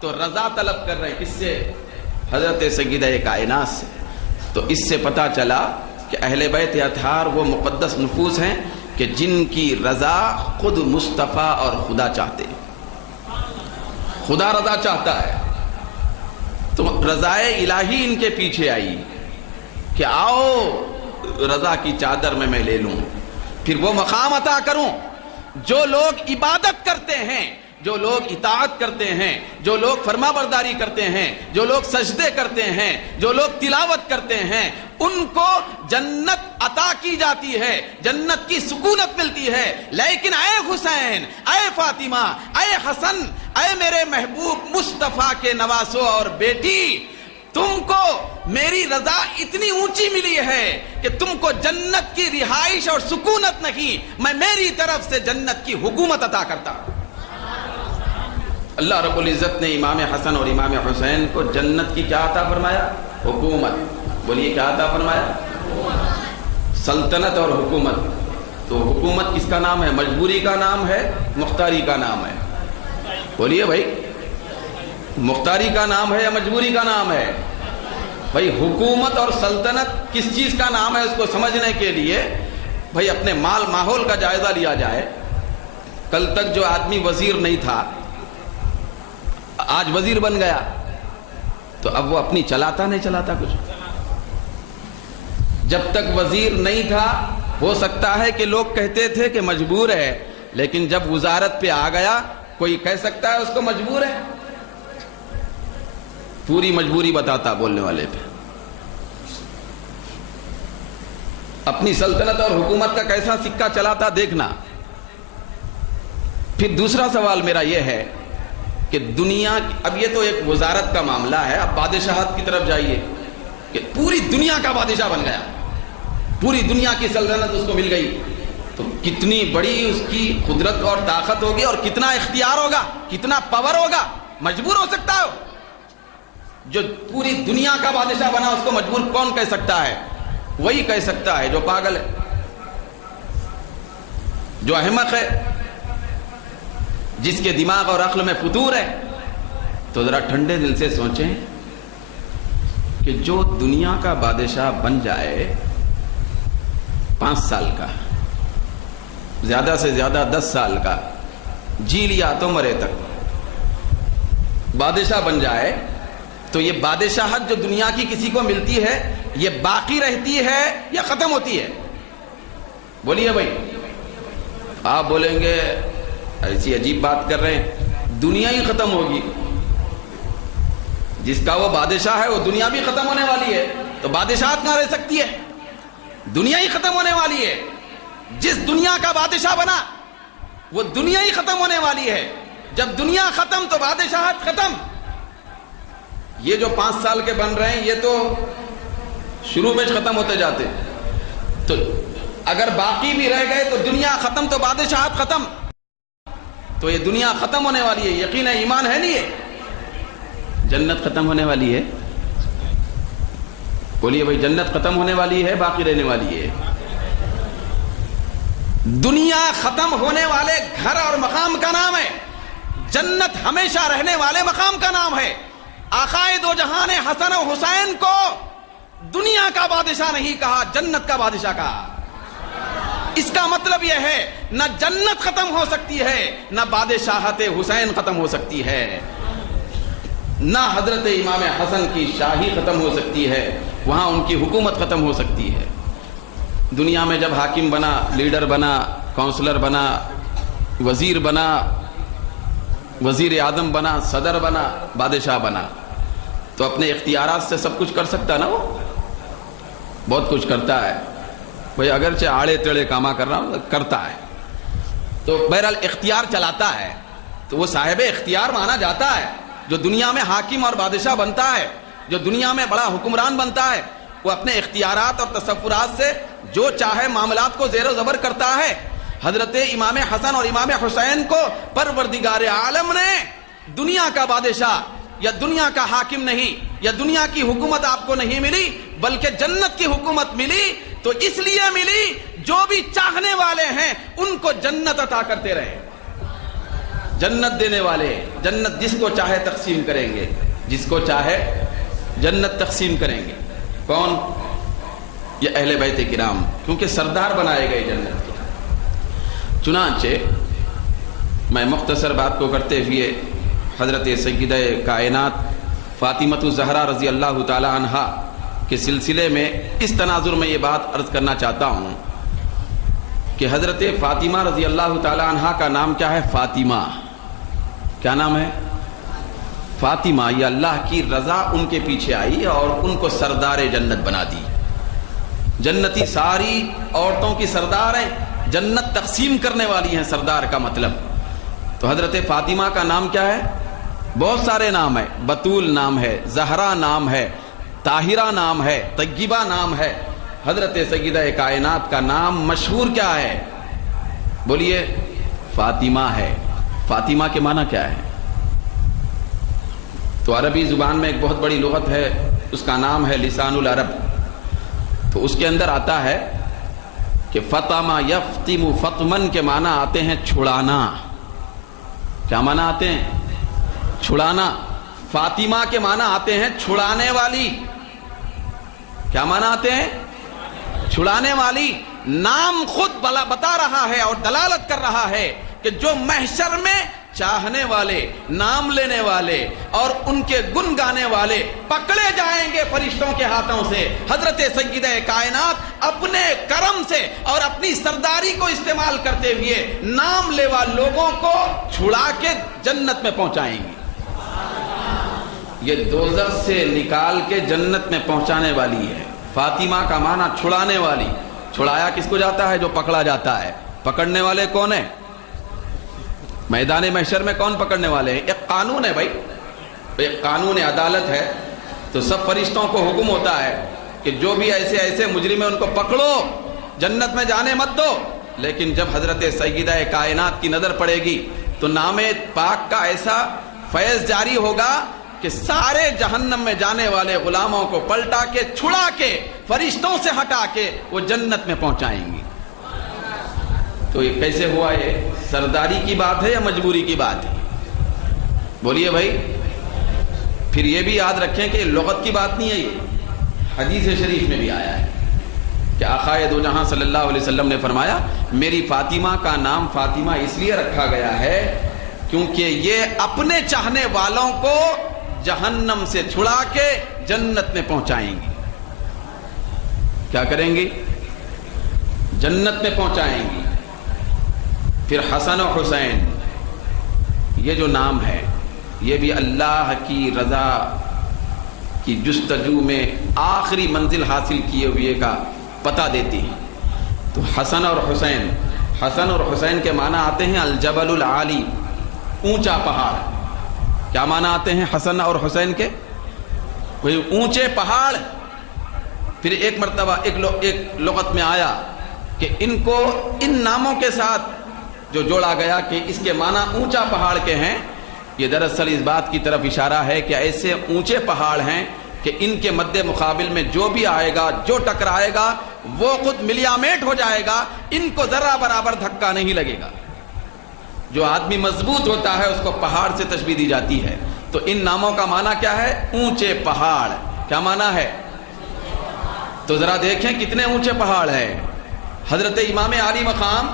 تو رضا طلب کر رہے ہیں کس سے؟ حضرت سیدہ کائنات سے۔ تو اس سے پتہ چلا کہ اہل بیت اطہار وہ مقدس نفوس ہیں کہ جن کی رضا خود مصطفیٰ اور خدا چاہتے ہیں۔ خدا رضا چاہتا ہے تو رضائے الہی ان کے پیچھے آئی کہ آؤ رضا کی چادر میں لے لوں، پھر وہ مقام عطا کروں۔ جو لوگ عبادت کرتے ہیں، جو لوگ اطاعت کرتے ہیں، جو لوگ فرما برداری کرتے ہیں، جو لوگ سجدے کرتے ہیں، جو لوگ تلاوت کرتے ہیں، ان کو جنت عطا کی جاتی ہے، جنت کی سکونت ملتی ہے۔ لیکن اے حسین، اے فاطمہ، اے حسن، اے میرے محبوب مصطفیٰ کے نواسو اور بیٹی، تم کو میری رضا اتنی اونچی ملی ہے کہ تم کو جنت کی رہائش اور سکونت نہیں، میں میری طرف سے جنت کی حکومت عطا کرتا ہوں۔ اللہ رب العزت نے امام حسن اور امام حسین کو جنت کی کیا عطا فرمایا؟ حکومت۔ بولیے کیا عطا فرمایا؟ سلطنت اور حکومت۔ تو حکومت کس کا نام ہے؟ مجبوری کا نام ہے، مختاری کا نام ہے؟ بولیے بھائی، مختاری کا نام ہے یا مجبوری کا نام ہے؟ بھائی حکومت اور سلطنت کس چیز کا نام ہے اس کو سمجھنے کے لیے بھائی اپنے ماحول کا جائزہ لیا جائے. کل تک جو آدمی وزیر نہیں تھا آج وزیر بن گیا تو اب وہ اپنی چلاتا نہیں چلاتا کچھ. جب تک وزیر نہیں تھا ہو سکتا ہے کہ لوگ کہتے تھے کہ مجبور ہے، لیکن جب وزارت پہ آ گیا کوئی کہہ سکتا ہے اس کو مجبور ہے؟ پوری مجبوری بتاتا بولنے والے پہ. اپنی سلطنت اور حکومت کا کیسا سکہ چلاتا دیکھنا. پھر دوسرا سوال میرا یہ ہے کہ دنیا، اب یہ تو ایک وزارت کا معاملہ ہے، اب بادشاہت کی طرف جائیے کہ پوری دنیا کا بادشاہ بن گیا، پوری دنیا کی سلطنت اس کو مل گئی، تو کتنی بڑی اس کی قدرت اور طاقت ہوگی اور کتنا اختیار ہوگا، کتنا پاور ہوگا. مجبور ہو سکتا ہے؟ جو پوری دنیا کا بادشاہ بنا اس کو مجبور کون کہہ سکتا ہے؟ وہی کہہ سکتا ہے جو پاگل ہے، جو احمق ہے، جس کے دماغ اور عقل میں فتور ہے. تو ذرا ٹھنڈے دل سے سوچیں کہ جو دنیا کا بادشاہ بن جائے 5 سال کا، زیادہ سے زیادہ 10 سال کا، جی لیا تو مرے تک بادشاہ بن جائے، تو یہ بادشاہت جو دنیا کی کسی کو ملتی ہے یہ باقی رہتی ہے یا ختم ہوتی ہے؟ بولیے بھائی. آپ بولیں گے ایسی عجیب بات کر رہے ہیں، دنیا ہی ختم ہوگی. جس کا وہ بادشاہ ہے وہ دنیا بھی ختم ہونے والی ہے، تو بادشاہت کہاں رہ سکتی ہے؟ دنیا ہی ختم ہونے والی ہے. جس دنیا کا بادشاہ بنا وہ دنیا ہی ختم ہونے والی ہے. جب دنیا ختم تو بادشاہت ختم. یہ جو 5 سال کے بن رہے ہیں یہ تو شروع میں ختم ہوتے جاتے، تو اگر باقی بھی رہ گئے تو دنیا ختم تو بادشاہت ختم. تو یہ دنیا ختم ہونے والی ہے، یقین ہے، ایمان ہے نہیں ہے؟ جنت ختم ہونے والی ہے؟ بولیے بھائی، جنت ختم ہونے والی ہے باقی رہنے والی ہے؟ دنیا ختم ہونے والے گھر اور مقام کا نام ہے، جنت ہمیشہ رہنے والے مقام کا نام ہے. آقائے دو جہاں نے حسن و حسین کو دنیا کا بادشاہ نہیں کہا، جنت کا بادشاہ کہا. اس کا مطلب یہ ہے نہ جنت ختم ہو سکتی ہے، نہ بادشاہت حسین ختم ہو سکتی ہے، نہ حضرت امام حسن کی شاہی ختم ہو سکتی ہے، وہاں ان کی حکومت ختم ہو سکتی ہے. دنیا میں جب حاکم بنا، لیڈر بنا، کونسلر بنا، وزیر بنا، وزیر اعظم بنا، صدر بنا، بادشاہ بنا، تو اپنے اختیارات سے سب کچھ کر سکتا نا، وہ بہت کچھ کرتا ہے بھئی، اگرچہ آڑے ٹیڑے کاما کر رہا ہوں کرتا ہے، تو بہرحال اختیار چلاتا ہے، تو وہ صاحب اختیار مانا جاتا ہے. جو دنیا میں حاکم اور بادشاہ بنتا ہے، جو دنیا میں بڑا حکمران بنتا ہے، وہ اپنے اختیارات اور تصورات سے جو چاہے معاملات کو زیر و زبر کرتا ہے. حضرت امام حسن اور امام حسین کو پروردگار عالم نے دنیا کا بادشاہ یا دنیا کا حاکم نہیں، یا دنیا کی حکومت آپ کو نہیں ملی بلکہ جنت کی حکومت ملی. تو اس لیے ملی جو بھی چاہنے والے ہیں ان کو جنت عطا کرتے رہے. جنت دینے والے، جنت جس کو چاہے تقسیم کریں گے، جس کو چاہے جنت تقسیم کریں گے. کون؟ یہ اہل بیت کرام، کیونکہ سردار بنائے گئے جنت کے. چنانچہ میں مختصر بات کو کرتے ہوئے حضرت سیدہ کائنات فاطمہ الزہرا رضی اللہ تعالی عنہا کے سلسلے میں اس تناظر میں یہ بات عرض کرنا چاہتا ہوں کہ حضرت فاطمہ رضی اللہ تعالی عنہا کا نام کیا ہے؟ فاطمہ. کیا نام ہے؟ فاطمہ. یہ اللہ کی رضا ان کے پیچھے آئی اور ان کو سردار جنت بنا دی. جنتی ساری عورتوں کی سردار ہیں، جنت تقسیم کرنے والی ہیں، سردار کا مطلب. تو حضرت فاطمہ کا نام کیا ہے؟ بہت سارے نام ہے. بطول نام ہے، زہرا نام ہے، طاہرہ نام ہے، طیبہ نام ہے. حضرت سیدہ کائنات کا نام مشہور کیا ہے؟ بولیے. فاطمہ ہے. فاطمہ کے معنی کیا ہے؟ تو عربی زبان میں ایک بہت بڑی لغت ہے، اس کا نام ہے لسان العرب. تو اس کے اندر آتا ہے کہ فطمہ یفتم فطمن کے معنی آتے ہیں چھڑانا. کیا معنی آتے ہیں؟ چھڑانا. فاطمہ کے معنی آتے ہیں چھڑانے والی. کیا معنی آتے ہیں؟ چھڑانے والی. نام خود بتا رہا ہے اور دلالت کر رہا ہے کہ جو محشر میں چاہنے والے، نام لینے والے اور ان کے گن گانے والے پکڑے جائیں گے فرشتوں کے ہاتھوں سے. حضرت سیدہ کائنات اپنے کرم سے اور اپنی سرداری کو استعمال کرتے ہوئے نام لیوا لوگوں کو چھڑا کے جنت میں پہنچائیں گی. یہ دوزخ سے نکال کے جنت میں پہنچانے والی ہے. فاطمہ کا معنی چھڑانے والی. چھڑایا کس کو جاتا ہے؟ جو پکڑا جاتا ہے. پکڑنے والے کون ہیں؟ میدان محشر میں کون پکڑنے والے ہیں؟ ایک قانون ہے بھائی، ایک قانون عدالت ہے. تو سب فرشتوں کو حکم ہوتا ہے کہ جو بھی ایسے ایسے مجرم ہیں ان کو پکڑو، جنت میں جانے مت دو. لیکن جب حضرت سیدہ کائنات کی نظر پڑے گی تو نام پاک کا ایسا فیض جاری ہوگا کہ سارے جہنم میں جانے والے غلاموں کو پلٹا کے، چھڑا کے، فرشتوں سے ہٹا کے وہ جنت میں پہنچائیں گی. تو یہ کیسے ہوا؟ یہ سرداری کی بات ہے یا مجبوری کی بات ہے؟ بولیے بھائی. پھر یہ بھی یاد رکھیں کہ لغت کی بات نہیں ہے، یہ حدیث شریف میں بھی آیا ہے کہ آقائے دو جہاں صلی اللہ علیہ وسلم نے فرمایا میری فاطمہ کا نام فاطمہ اس لیے رکھا گیا ہے کیونکہ یہ اپنے چاہنے والوں کو جہنم سے چھڑا کے جنت میں پہنچائیں گی. کیا کریں گی؟ جنت میں پہنچائیں گی. پھر حسن و حسین، یہ جو نام ہے یہ بھی اللہ کی رضا کی جستجو میں آخری منزل حاصل کیے ہوئے کا پتہ دیتی ہے. تو حسن اور حسین، حسن اور حسین کے معنی آتے ہیں الجبل العالی، اونچا پہاڑ. کیا معنی آتے ہیں حسن اور حسین کے؟ وہی اونچے پہاڑ. پھر ایک مرتبہ ایک لغت میں آیا کہ ان کو ان ناموں کے ساتھ جو جوڑا گیا کہ اس کے معنی اونچا پہاڑ کے ہیں، یہ دراصل اس بات کی طرف اشارہ ہے کہ ایسے اونچے پہاڑ ہیں کہ ان کے مد مقابل میں جو بھی آئے گا، جو ٹکرائے گا وہ خود ملیامیٹ ہو جائے گا، ان کو ذرہ برابر دھکا نہیں لگے گا. جو آدمی مضبوط ہوتا ہے اس کو پہاڑ سے تشبیہ دی جاتی ہے. تو ان ناموں کا معنی کیا ہے؟ اونچے پہاڑ. کیا معنی ہے؟ تو ذرا دیکھیں کتنے اونچے پہاڑ ہیں. حضرت امام عالی مقام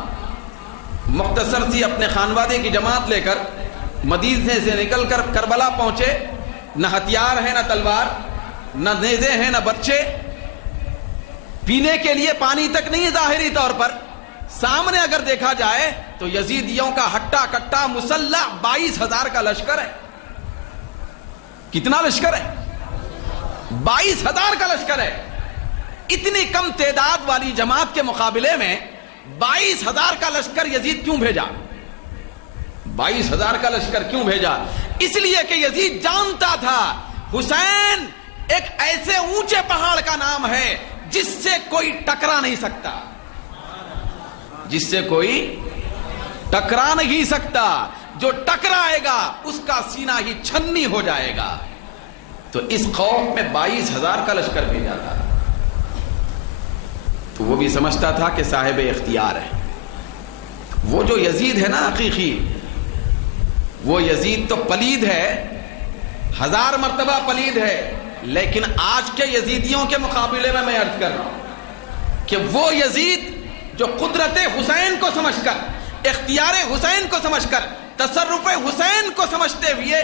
مختصر سی اپنے خانوادے کی جماعت لے کر مدینے سے نکل کر کربلا پہنچے. نہ ہتھیار ہے، نہ تلوار، نہ نیزے ہیں، نہ برچے. پینے کے لیے پانی تک نہیں ظاہری طور پر. سامنے اگر دیکھا جائے تو یزیدیوں کا ہٹا کٹا مسلح 22,000 کا لشکر ہے. کتنا لشکر ہے؟ 22,000 کا لشکر ہے. اتنی کم تعداد والی جماعت کے مقابلے میں 22,000 کا لشکر یزید کیوں بھیجا؟ 22,000 کا لشکر کیوں بھیجا؟ اس لیے کہ یزید جانتا تھا حسین ایک ایسے اونچے پہاڑ کا نام ہے جس سے کوئی ٹکرا نہیں سکتا، جس سے کوئی ٹکرا نہیں سکتا. جو ٹکرائے گا اس کا سینہ ہی چھنی ہو جائے گا. تو اس خوف میں 22,000 کا لشکر بھیجا تھا. تو وہ بھی سمجھتا تھا کہ صاحب اختیار ہے. وہ جو یزید ہے نا حقیقی، وہ یزید تو پلید ہے، 1000 مرتبہ پلید ہے. لیکن آج کے یزیدیوں کے مقابلے میں عرض کر رہا ہوں کہ وہ یزید جو قدرت حسین کو سمجھ کر، اختیار حسین کو سمجھ کر، تصرف حسین کو سمجھتے ہوئے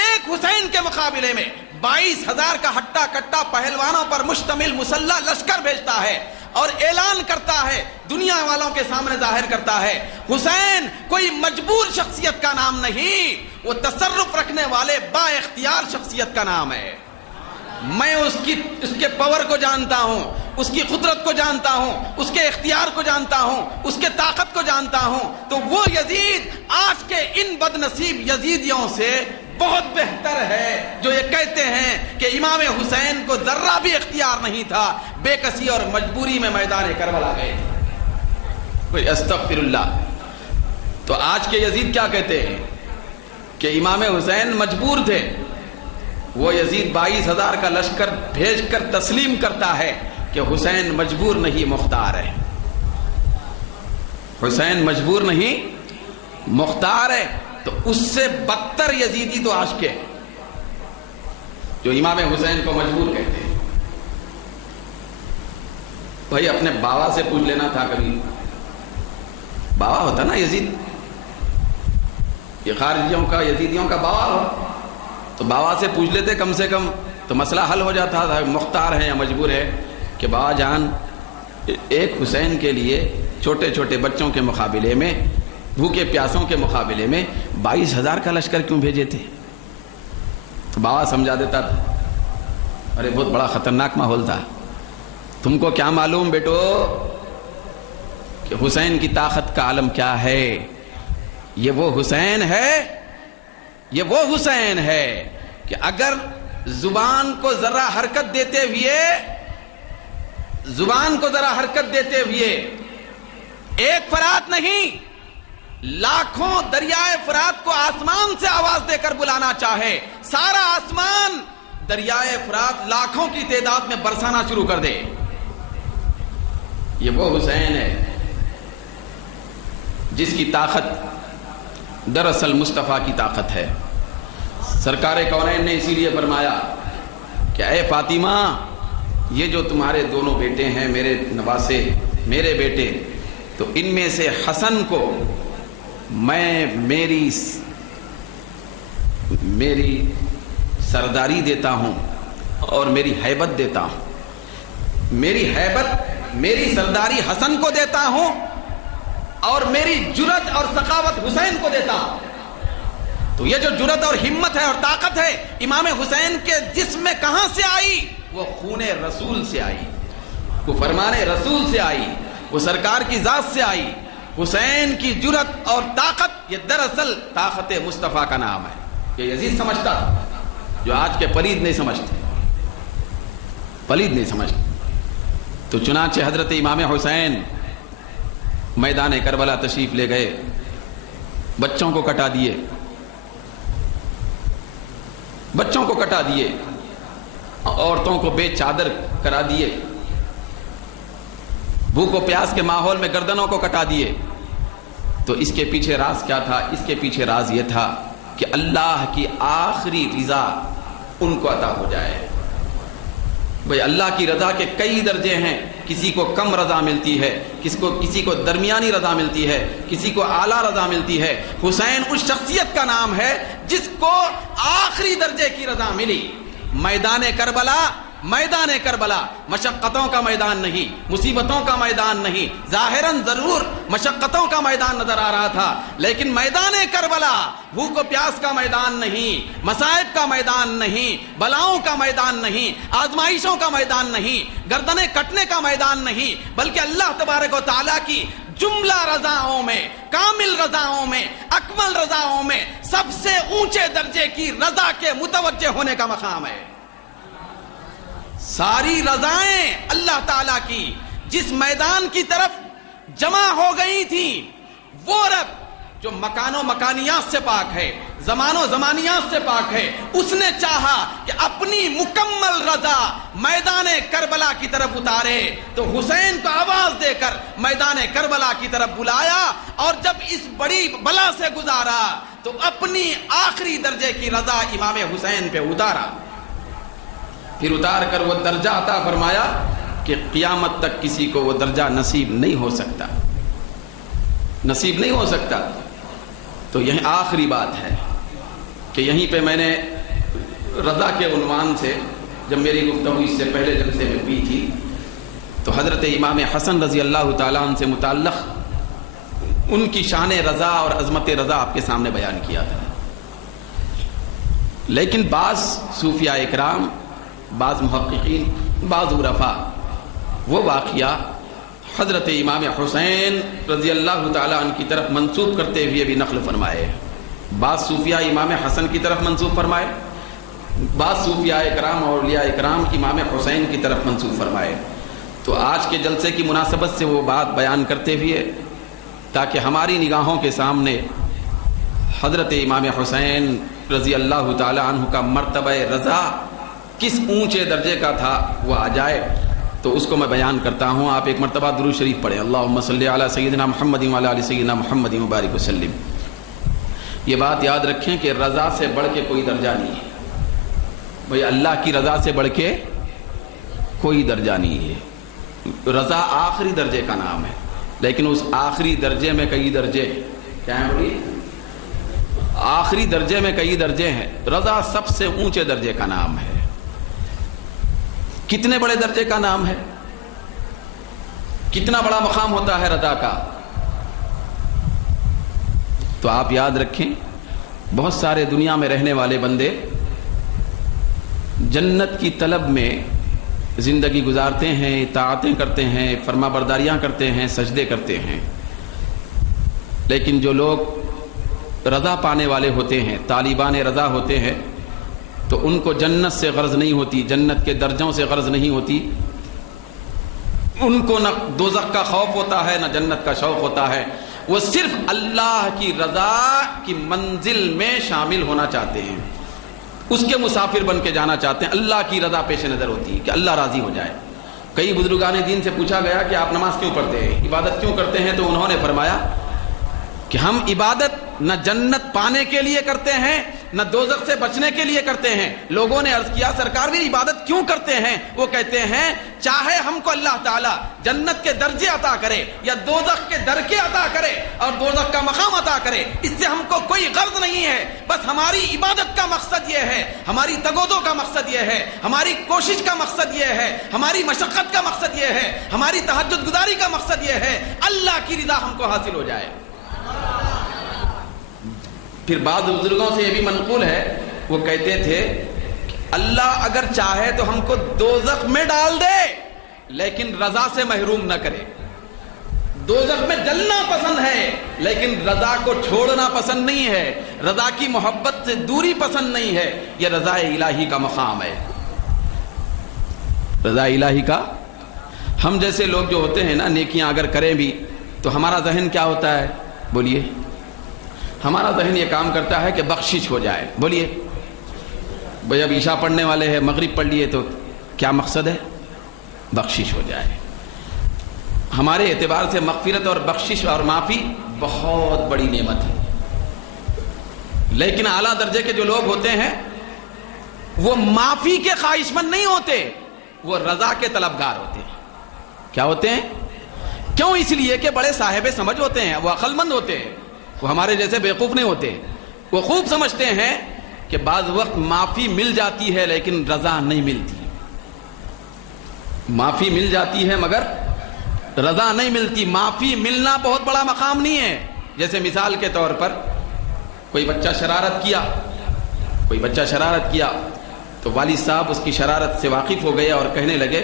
ایک حسین کے مقابلے میں 22,000 کا ہٹا کٹا پہلوانوں پر مشتمل مسلح لشکر بھیجتا ہے اور اعلان کرتا ہے، دنیا والوں کے سامنے ظاہر کرتا ہے حسین کوئی مجبور شخصیت کا نام نہیں، وہ تصرف رکھنے والے با اختیار شخصیت کا نام ہے. میں اس کے پاور کو جانتا ہوں، اس کی قدرت کو جانتا ہوں، اس کے اختیار کو جانتا ہوں، اس کے طاقت کو جانتا ہوں. تو وہ یزید آج کے ان بد نصیب یزیدیوں سے بہت بہتر ہے جو یہ کہتے ہیں کہ امام حسین کو ذرہ بھی اختیار نہیں تھا، بے کسی اور مجبوری میں میدان کربلا گئے تھے. استغفر اللہ. تو آج کے یزید کیا کہتے ہیں کہ امام حسین مجبور تھے. وہ یزید 22,000 کا لشکر بھیج کر تسلیم کرتا ہے کہ حسین مجبور نہیں، مختار ہے. حسین مجبور نہیں، مختار ہے. تو اس سے بدتر یزیدی تو آج کے جو امام حسین کو مجبور کہتے ہیں. بھائی اپنے بابا سے پوچھ لینا تھا کبھی. بابا ہوتا نا یزید، یہ خارجیوں کا یزیدیوں کا بابا ہو تو بابا سے پوچھ لیتے کم سے کم تو مسئلہ حل ہو جاتا تھا. مختار ہے یا مجبور ہے کہ بابا جان ایک حسین کے لیے چھوٹے چھوٹے بچوں کے مقابلے میں، بھوکے پیاسوں کے مقابلے میں 22,000 کا لشکر کیوں بھیجے تھے؟ تو بابا سمجھا دیتا تھا ارے بہت بڑا خطرناک ماحول تھا، تم کو کیا معلوم بیٹو کہ حسین کی طاقت کا عالم کیا ہے. یہ وہ حسین ہے کہ اگر زبان کو ذرا حرکت دیتے ہوئے ایک فرات نہیں لاکھوں دریائے فرات کو آسمان سے آواز دے کر بلانا چاہے، سارا آسمان دریائے فرات لاکھوں کی تعداد میں برسانا شروع کر دے. یہ وہ حسین ہے جس کی طاقت دراصل مصطفیٰ کی طاقت ہے. سرکار کونین نے اسی لیے فرمایا کہ اے فاطمہ، یہ جو تمہارے دونوں بیٹے ہیں میرے نواسے، میرے بیٹے، تو ان میں سے حسن کو میں میری سرداری دیتا ہوں اور میری ہیبت دیتا ہوں. میری سرداری حسن کو دیتا ہوں اور میری جرأت اور سخاوت حسین کو دیتا ہوں. تو یہ جو جرأت اور ہمت ہے اور طاقت ہے امام حسین کے جسم میں کہاں سے آئی؟ وہ خون رسول سے آئی، وہ فرمان رسول سے آئی، وہ سرکار کی ذات سے آئی. حسین کی جرأت اور طاقت یہ دراصل طاقت مصطفیٰ کا نام ہے. یہ یزید سمجھتا جو آج کے پلید نہیں سمجھتے. تو چنانچہ حضرت امام حسین میدان کربلا تشریف لے گئے، بچوں کو کٹا دیے، عورتوں کو بے چادر کرا دیے، بھوک و پیاس کے ماحول میں گردنوں کو کٹا دیے. تو اس کے پیچھے راز کیا تھا؟ اس کے پیچھے راز یہ تھا کہ اللہ کی آخری رضا ان کو عطا ہو جائے. بھئی اللہ کی رضا کے کئی درجے ہیں، کسی کو کم رضا ملتی ہے، کسی کو درمیانی رضا ملتی ہے، کسی کو اعلیٰ رضا ملتی ہے. حسین اس شخصیت کا نام ہے جس کو آخری درجے کی رضا ملی. میدان کربلا مشقتوں کا میدان نہیں، مصیبتوں کا میدان نہیں، ظاہراً ضرور مشقتوں کا میدان نظر آ رہا تھا، لیکن میدان کربلا بھوک و پیاس کا میدان نہیں، مصائب کا میدان نہیں، بلاؤں کا میدان نہیں، آزمائشوں کا میدان نہیں، گردنیں کٹنے کا میدان نہیں، بلکہ اللہ تبارک و تعالیٰ کی جملہ رضاؤں میں، کامل رضاؤں میں، اکمل رضاؤں میں سب سے اونچے درجے کی رضا کے متوجہ ہونے کا مقام ہے. ساری رضائیں اللہ تعالیٰ کی جس میدان کی طرف جمع ہو گئی تھیں، وہ رب جو مکان و مکانیات سے پاک ہے، زمان و زمانیات سے پاک ہے، اس نے چاہا کہ اپنی مکمل رضا میدان کربلا کی طرف اتارے. تو حسین کو آواز دے کر میدان کربلا کی طرف بلایا، اور جب اس بڑی بلا سے گزارا تو اپنی آخری درجے کی رضا امام حسین پہ اتارا. پھر اتار کر وہ درجہ عطا فرمایا کہ قیامت تک کسی کو وہ درجہ نصیب نہیں ہو سکتا. تو یہی آخری بات ہے کہ یہیں پہ میں نے رضا کے عنوان سے جب میری گفتگو اس سے پہلے جلسے میں ہوئی تھی تو حضرت امام حسن رضی اللہ تعالیٰ عنہ سے متعلق ان کی شان رضا اور عظمت رضا آپ کے سامنے بیان کیا تھا. لیکن بعض صوفیاء اکرام، بعض محققین، بعض عرفاء وہ واقعہ حضرت امام حسین رضی اللہ تعالیٰ عنہ کی طرف منسوب کرتے ہوئے بھی نقل فرمائے. بعض صوفیاء امام حسن کی طرف منسوب فرمائے، بعض صوفیاء اکرام اور اولیاء اکرام امام حسین کی طرف منسوب فرمائے. تو آج کے جلسے کی مناسبت سے وہ بات بیان کرتے ہوئے تاکہ ہماری نگاہوں کے سامنے حضرت امام حسین رضی اللہ تعالیٰ عنہ کا مرتبہ رضا کس اونچے درجے کا تھا وہ آ جائے، تو اس کو میں بیان کرتا ہوں. آپ ایک مرتبہ درود شریف پڑھیں، اللہم صلی علی سیدنا محمد وعلی آل سیدنا محمد مبارک وسلم. یہ بات یاد رکھیں کہ رضا سے بڑھ کے کوئی درجہ نہیں ہے. بھئی اللہ کی رضا سے بڑھ کے کوئی درجہ نہیں ہے. رضا آخری درجے کا نام ہے، لیکن اس آخری درجے میں کئی درجے کیا ہیں؟ بولیے، آخری درجے میں کئی درجے ہیں۔ رضا سب سے اونچے درجے کا نام ہے۔ کتنے بڑے درجے کا نام ہے؟ کتنا بڑا مقام ہوتا ہے رضا کا؟ تو آپ یاد رکھیں، بہت سارے دنیا میں رہنے والے بندے جنت کی طلب میں زندگی گزارتے ہیں، اطاعتیں کرتے ہیں، فرما برداریاں کرتے ہیں، سجدے کرتے ہیں، لیکن جو لوگ رضا پانے والے ہوتے ہیں، طالبان رضا ہوتے ہیں، تو ان کو جنت سے غرض نہیں ہوتی، جنت کے درجوں سے غرض نہیں ہوتی، ان کو نہ دوزخ کا خوف ہوتا ہے نہ جنت کا شوق ہوتا ہے، وہ صرف اللہ کی رضا کی منزل میں شامل ہونا چاہتے ہیں، اس کے مسافر بن کے جانا چاہتے ہیں۔ اللہ کی رضا پیش نظر ہوتی ہے کہ اللہ راضی ہو جائے۔ کئی بزرگان دین سے پوچھا گیا کہ آپ نماز کیوں پڑھتے ہیں، عبادت کیوں کرتے ہیں، تو انہوں نے فرمایا کہ ہم عبادت نہ جنت پانے کے لیے کرتے ہیں نہ دوزخ سے بچنے کے لیے کرتے ہیں۔ لوگوں نے عرض کیا سرکار بھی عبادت کیوں کرتے ہیں؟ وہ کہتے ہیں چاہے ہم کو اللہ تعالیٰ جنت کے درجے عطا کرے یا دوزخ کے درکے عطا کرے اور دوزخ کا مقام عطا کرے، اس سے ہم کو کوئی غرض نہیں ہے، بس ہماری عبادت کا مقصد یہ ہے، ہماری تگودو کا مقصد یہ ہے، ہماری کوشش کا مقصد یہ ہے، ہماری مشقت کا مقصد یہ ہے، ہماری تہجد گزاری کا مقصد یہ ہے، اللہ کی رضا ہم کو حاصل ہو جائے۔ پھر بعض بزرگوں سے یہ بھی منقول ہے، وہ کہتے تھے اللہ اگر چاہے تو ہم کو دوزخ میں ڈال دے لیکن رضا سے محروم نہ کرے۔ دوزخ میں جلنا پسند ہے لیکن رضا کو چھوڑنا پسند نہیں ہے، رضا کی محبت سے دوری پسند نہیں ہے۔ یہ رضا الہی کا مقام ہے، رضا الہی کا۔ ہم جیسے لوگ جو ہوتے ہیں نا، نیکیاں اگر کریں بھی تو ہمارا ذہن کیا ہوتا ہے؟ بولیے، ہمارا ذہن یہ کام کرتا ہے کہ بخشش ہو جائے۔ بولیے بھئی، اب عشاء پڑھنے والے ہیں، مغرب پڑھ لیے تو کیا مقصد ہے؟ بخشش ہو جائے۔ ہمارے اعتبار سے مغفرت اور بخشش اور معافی بہت بڑی نعمت ہے، لیکن اعلیٰ درجے کے جو لوگ ہوتے ہیں وہ معافی کے خواہش مند نہیں ہوتے، وہ رضا کے طلبگار ہوتے ہیں۔ کیا ہوتے ہیں؟ کیوں؟ اس لیے کہ بڑے صاحب سمجھ ہوتے ہیں، وہ عقل مند ہوتے ہیں، وہ ہمارے جیسے بیوقوف نہیں ہوتے۔ وہ خوب سمجھتے ہیں کہ بعض وقت معافی مل جاتی ہے لیکن رضا نہیں ملتی، معافی مل جاتی ہے مگر رضا نہیں ملتی۔ معافی ملنا بہت بڑا مقام نہیں ہے۔ جیسے مثال کے طور پر کوئی بچہ شرارت کیا تو والد صاحب اس کی شرارت سے واقف ہو گئے اور کہنے لگے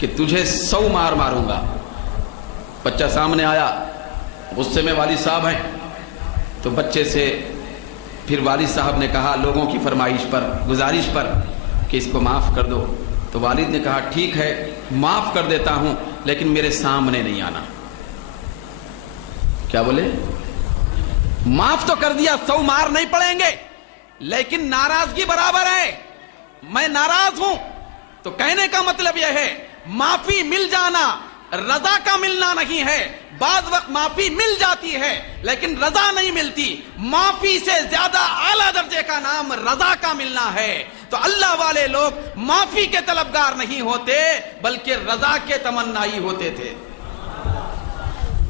کہ تجھے 100 مار ماروں گا۔ بچہ سامنے آیا، غصے میں والد صاحب ہیں، تو بچے سے پھر والد صاحب نے کہا لوگوں کی فرمائش پر، گزارش پر کہ اس کو معاف کر دو، تو والد نے کہا ٹھیک ہے معاف کر دیتا ہوں لیکن میرے سامنے نہیں آنا۔ کیا بولے؟ معاف تو کر دیا، 100 مار نہیں پڑیں گے، لیکن ناراضگی برابر ہے، میں ناراض ہوں۔ تو کہنے کا مطلب یہ ہے معافی مل جانا رضا کا ملنا نہیں ہے۔ بعض وقت معافی مل جاتی ہے لیکن رضا نہیں ملتی۔ معافی سے زیادہ اعلیٰ درجے کا نام رضا کا ملنا ہے۔ تو اللہ والے لوگ معافی کے طلبگار نہیں ہوتے بلکہ رضا کے تمنائی ہوتے تھے۔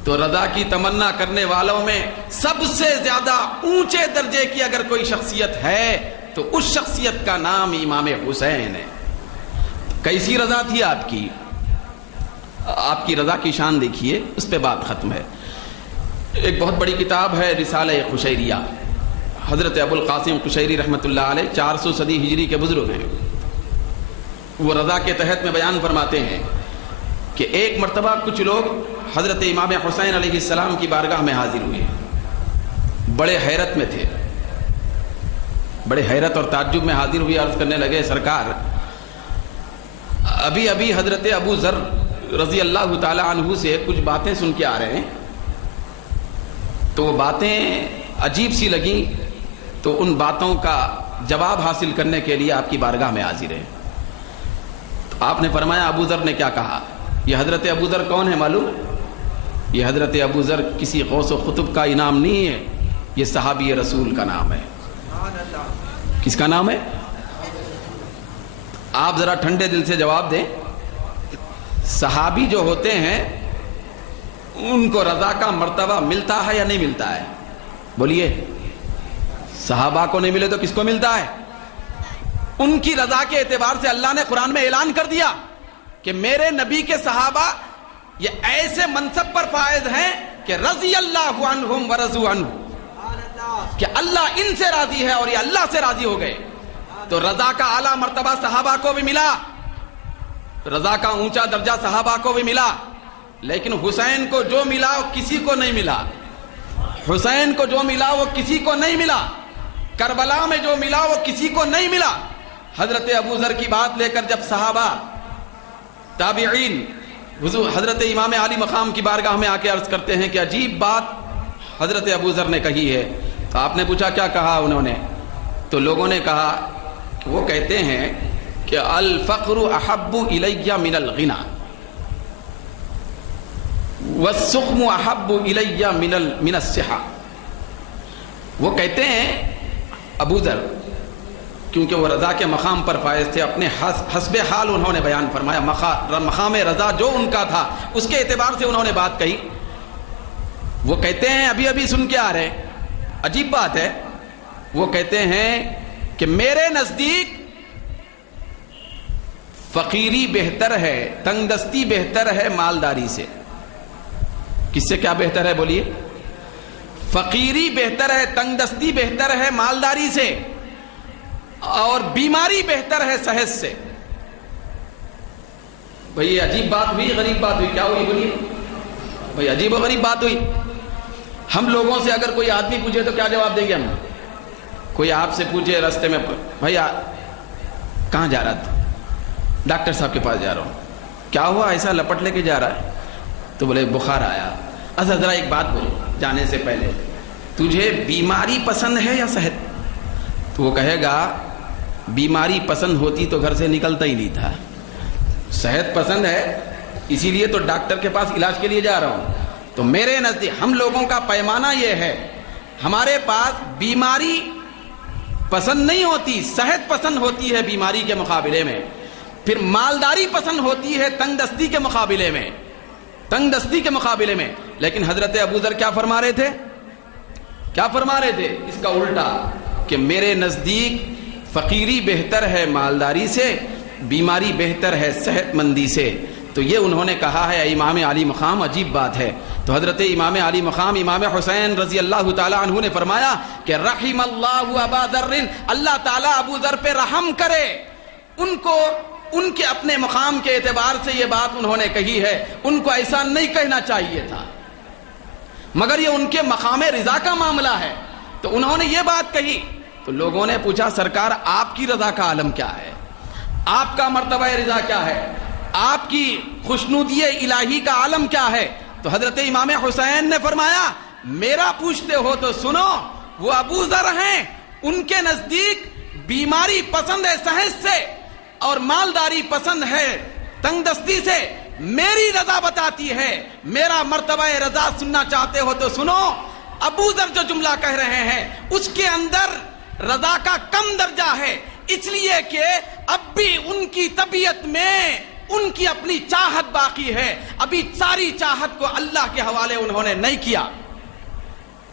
تو رضا کی تمنا کرنے والوں میں سب سے زیادہ اونچے درجے کی اگر کوئی شخصیت ہے تو اس شخصیت کا نام امام حسین ہے۔ کیسی رضا تھی آپ کی؟ آپ کی رضا کی شان دیکھیے، اس پہ بات ختم ہے۔ ایک بہت بڑی کتاب ہے رسالہ قشیریہ، حضرت ابو القاسم قشیری رحمۃ اللہ علیہ 400 صدی ہجری کے بزرگ ہیں۔ وہ رضا کے تحت میں بیان فرماتے ہیں کہ ایک مرتبہ کچھ لوگ حضرت امام حسین علیہ السلام کی بارگاہ میں حاضر ہوئے، بڑے حیرت میں تھے، بڑے حیرت اور تعجب میں حاضر ہوئے، عرض کرنے لگے سرکار ابھی حضرت ابو ذر رضی اللہ تعالی عنہ سے کچھ باتیں سن کے آ رہے ہیں، تو وہ باتیں عجیب سی لگیں، تو ان باتوں کا جواب حاصل کرنے کے لیے آپ کی بارگاہ میں حاضر ہیں۔ تو آپ نے فرمایا ابو ذر نے کیا کہا؟ یہ حضرت ابو ذر کون ہے معلوم؟ یہ حضرت ابو ذر کسی غوث و قطب کا انعام نہیں ہے، یہ صحابی رسول کا نام ہے۔ کس کا نام ہے؟ آپ ذرا ٹھنڈے دل سے جواب دیں۔ صحابی جو ہوتے ہیں ان کو رضا کا مرتبہ ملتا ہے یا نہیں ملتا ہے؟ بولیے، صحابہ کو نہیں ملے تو کس کو ملتا ہے؟ ان کی رضا کے اعتبار سے اللہ نے قرآن میں اعلان کر دیا کہ میرے نبی کے صحابہ یہ ایسے منصب پر فائز ہیں کہ رضی اللہ عنہم ورضوا عنہ، کہ اللہ ان سے راضی ہے اور یہ اللہ سے راضی ہو گئے. تو رضا کا اعلیٰ مرتبہ صحابہ کو بھی ملا، رضا کا اونچا درجہ صحابہ کو بھی ملا. لیکن حسین کو جو ملا وہ کسی کو نہیں ملا، حسین کو جو ملا وہ کسی کو نہیں ملا، کربلا میں جو ملا وہ کسی کو نہیں ملا. حضرت ابو ذر کی بات لے کر جب صحابہ تابعین حضرت امام علی مقام کی بارگاہ میں آ کے عرض کرتے ہیں کہ عجیب بات حضرت ابو ذر نے کہی ہے. تو آپ نے پوچھا کیا کہا انہوں نے؟ تو لوگوں نے کہا کہ وہ کہتے ہیں کہ الفقر احب الی من الغنى والسقم احب الی من الصحہ. وہ کہتے ہیں ابو ذر، کیونکہ وہ رضا کے مقام پر فائز تھے، اپنے حسب حال انہوں نے بیان فرمایا، مقام رضا جو ان کا تھا اس کے اعتبار سے انہوں نے بات کہی. وہ کہتے ہیں ابھی سن کے آ رہے ہیں، عجیب بات ہے. وہ کہتے ہیں کہ میرے نزدیک فقیری بہتر ہے، تنگ دستی بہتر ہے مالداری سے. کس سے کیا بہتر ہے بولیے؟ فقیری بہتر ہے، تنگ دستی بہتر ہے مالداری سے، اور بیماری بہتر ہے صحت سے. بھئی عجیب بات ہوئی، غریب بات ہوئی. کیا ہوئی بولیے؟ بھئی عجیب و غریب بات ہوئی. ہم لوگوں سے اگر کوئی آدمی پوچھے تو کیا جواب دیں گے ہم؟ کوئی آپ سے پوچھے راستے میں، بھئی کہاں جا رہا تھا؟ ڈاکٹر صاحب کے پاس جا رہا ہوں. کیا ہوا ایسا لپٹ لے کے جا رہا ہے؟ تو بولے بخار آیا. اچھا ذرا ایک بات بولو جانے سے پہلے، تجھے بیماری پسند ہے یا صحت؟ تو وہ کہے گا بیماری پسند ہوتی تو گھر سے نکلتا ہی نہیں تھا، صحت پسند ہے اسی لیے تو ڈاکٹر کے پاس علاج کے لیے جا رہا ہوں. تو میرے نزدیک ہم لوگوں کا پیمانہ یہ ہے، ہمارے پاس بیماری پسند نہیں ہوتی، صحت پسند ہوتی ہے بیماری کے مقابلے میں. پھر مالداری پسند ہوتی ہے تنگ دستی کے مقابلے میں، تنگ دستی کے مقابلے میں. لیکن حضرت ابو ذر کیا فرما رہے تھے؟ کیا فرما رہے تھے؟ اس کا الٹا، کہ میرے نزدیک فقیری بہتر ہے مالداری سے، بیماری بہتر ہے صحت مندی سے. تو یہ انہوں نے کہا ہے امام علی مقام. عجیب بات ہے. تو حضرت امام علی مقام امام حسین رضی اللہ تعالی عنہ نے فرمایا کہ رحم اللہ ابا ذر، اللہ تعالیٰ ابو ذر پہ رحم کرے. ان کو ان کے اپنے مقام کے اعتبار سے یہ بات انہوں نے کہی ہے، ان کو ایسا نہیں کہنا چاہیے تھا، مگر یہ ان کے مقام رضا کا معاملہ ہے تو انہوں نے یہ بات کہی. تو لوگوں نے پوچھا سرکار آپ کی رضا کا عالم کیا ہے؟ آپ کا مرتبہ رضا کیا ہے؟ آپ کی خوشنودی الہی کا عالم کیا ہے؟ تو حضرت امام حسین نے فرمایا میرا پوچھتے ہو تو سنو، وہ ابو ذر ہیں، ان کے نزدیک بیماری پسند ہے صحت سے اور مالداری پسند ہے تنگ دستی سے. میری رضا بتاتی ہے، میرا مرتبہ رضا سننا چاہتے ہو تو سنو. ابو ذر جو جملہ کہہ رہے ہیں اس کے اندر رضا کا کم درجہ ہے، اس لیے کہ اب بھی ان کی طبیعت میں ان کی اپنی چاہت باقی ہے، ابھی ساری چاہت کو اللہ کے حوالے انہوں نے نہیں کیا.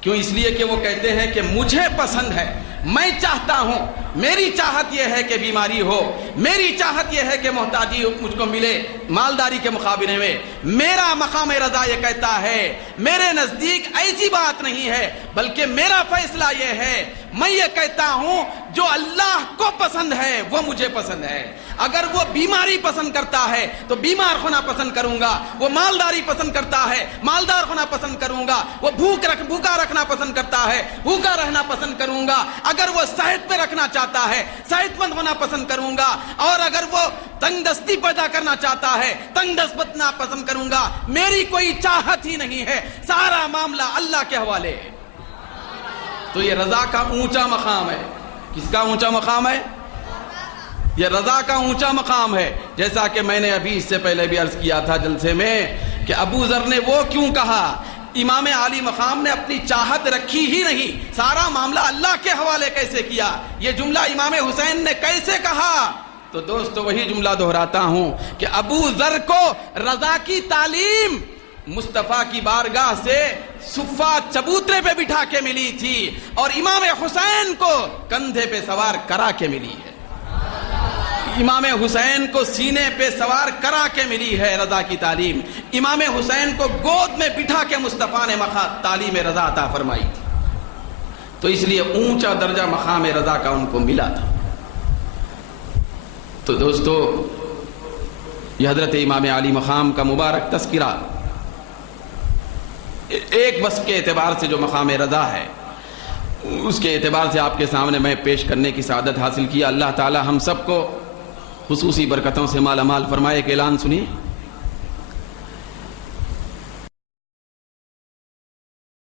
کیوں؟ اس لیے کہ وہ کہتے ہیں کہ مجھے پسند ہے، میں چاہتا ہوں، میری چاہت یہ ہے کہ بیماری ہو، میری چاہت یہ ہے کہ محتاجی مجھ کو ملے مالداری کے مقابلے میں. میرا مقام رضا یہ کہتا ہے، میرے نزدیک ایسی بات نہیں ہے، بلکہ میرا فیصلہ یہ ہے، میں یہ کہتا ہوں جو اللہ کو پسند ہے وہ مجھے پسند ہے. اگر وہ بیماری پسند کرتا ہے تو بیمار ہونا پسند کروں گا، وہ مالداری پسند کرتا ہے مالدار ہونا پسند کروں گا، وہ بھوکا رکھنا پسند کرتا ہے بھوکا رہنا پسند کروں گا. اگر وہ صحت پہ رکھنا چاہتا ہے صحت مند ہونا پسند کروں گا، اور اگر وہ تنگ دستی پیدا کرنا چاہتا ہے تنگ دست بننا پسند کروں گا. میری کوئی چاہت ہی نہیں ہے، سارا معاملہ اللہ کے حوالے ہے. تو یہ رضا کا اونچا مقام ہے. کس کا اونچا مقام ہے؟ یہ رضا کا اونچا مقام ہے. جیسا کہ میں نے ابھی اس سے پہلے بھی عرض کیا تھا جلسے میں کہ ابو ذر نے وہ کیوں کہا، امام علی مقام نے اپنی چاہت رکھی ہی نہیں، سارا معاملہ اللہ کے حوالے کیسے کیا. یہ جملہ امام حسین نے کیسے کہا تو دوستو وہی جملہ دہراتا ہوں کہ ابو ذر کو رضا کی تعلیم مصطفیٰ کی بارگاہ سے صفہ چبوترے پہ بٹھا کے ملی تھی، اور امام حسین کو کندھے پہ سوار کرا کے ملی ہے، امام حسین کو سینے پہ سوار کرا کے ملی ہے رضا کی تعلیم، امام حسین کو گود میں بٹھا کے مصطفیٰ نے تعلیم رضا عطا فرمائی تھی، تو اس لیے اونچا درجہ مقام رضا کا ان کو ملا تھا۔ تو دوستو یہ حضرت امام علی مقام کا مبارک تذکرہ ایک وصف کے اعتبار سے جو مقام رضا ہے اس کے اعتبار سے آپ کے سامنے میں پیش کرنے کی سعادت حاصل کیا۔ اللہ تعالی ہم سب کو خصوصی برکتوں سے مالا مال فرمائے کہ اعلان سنیے۔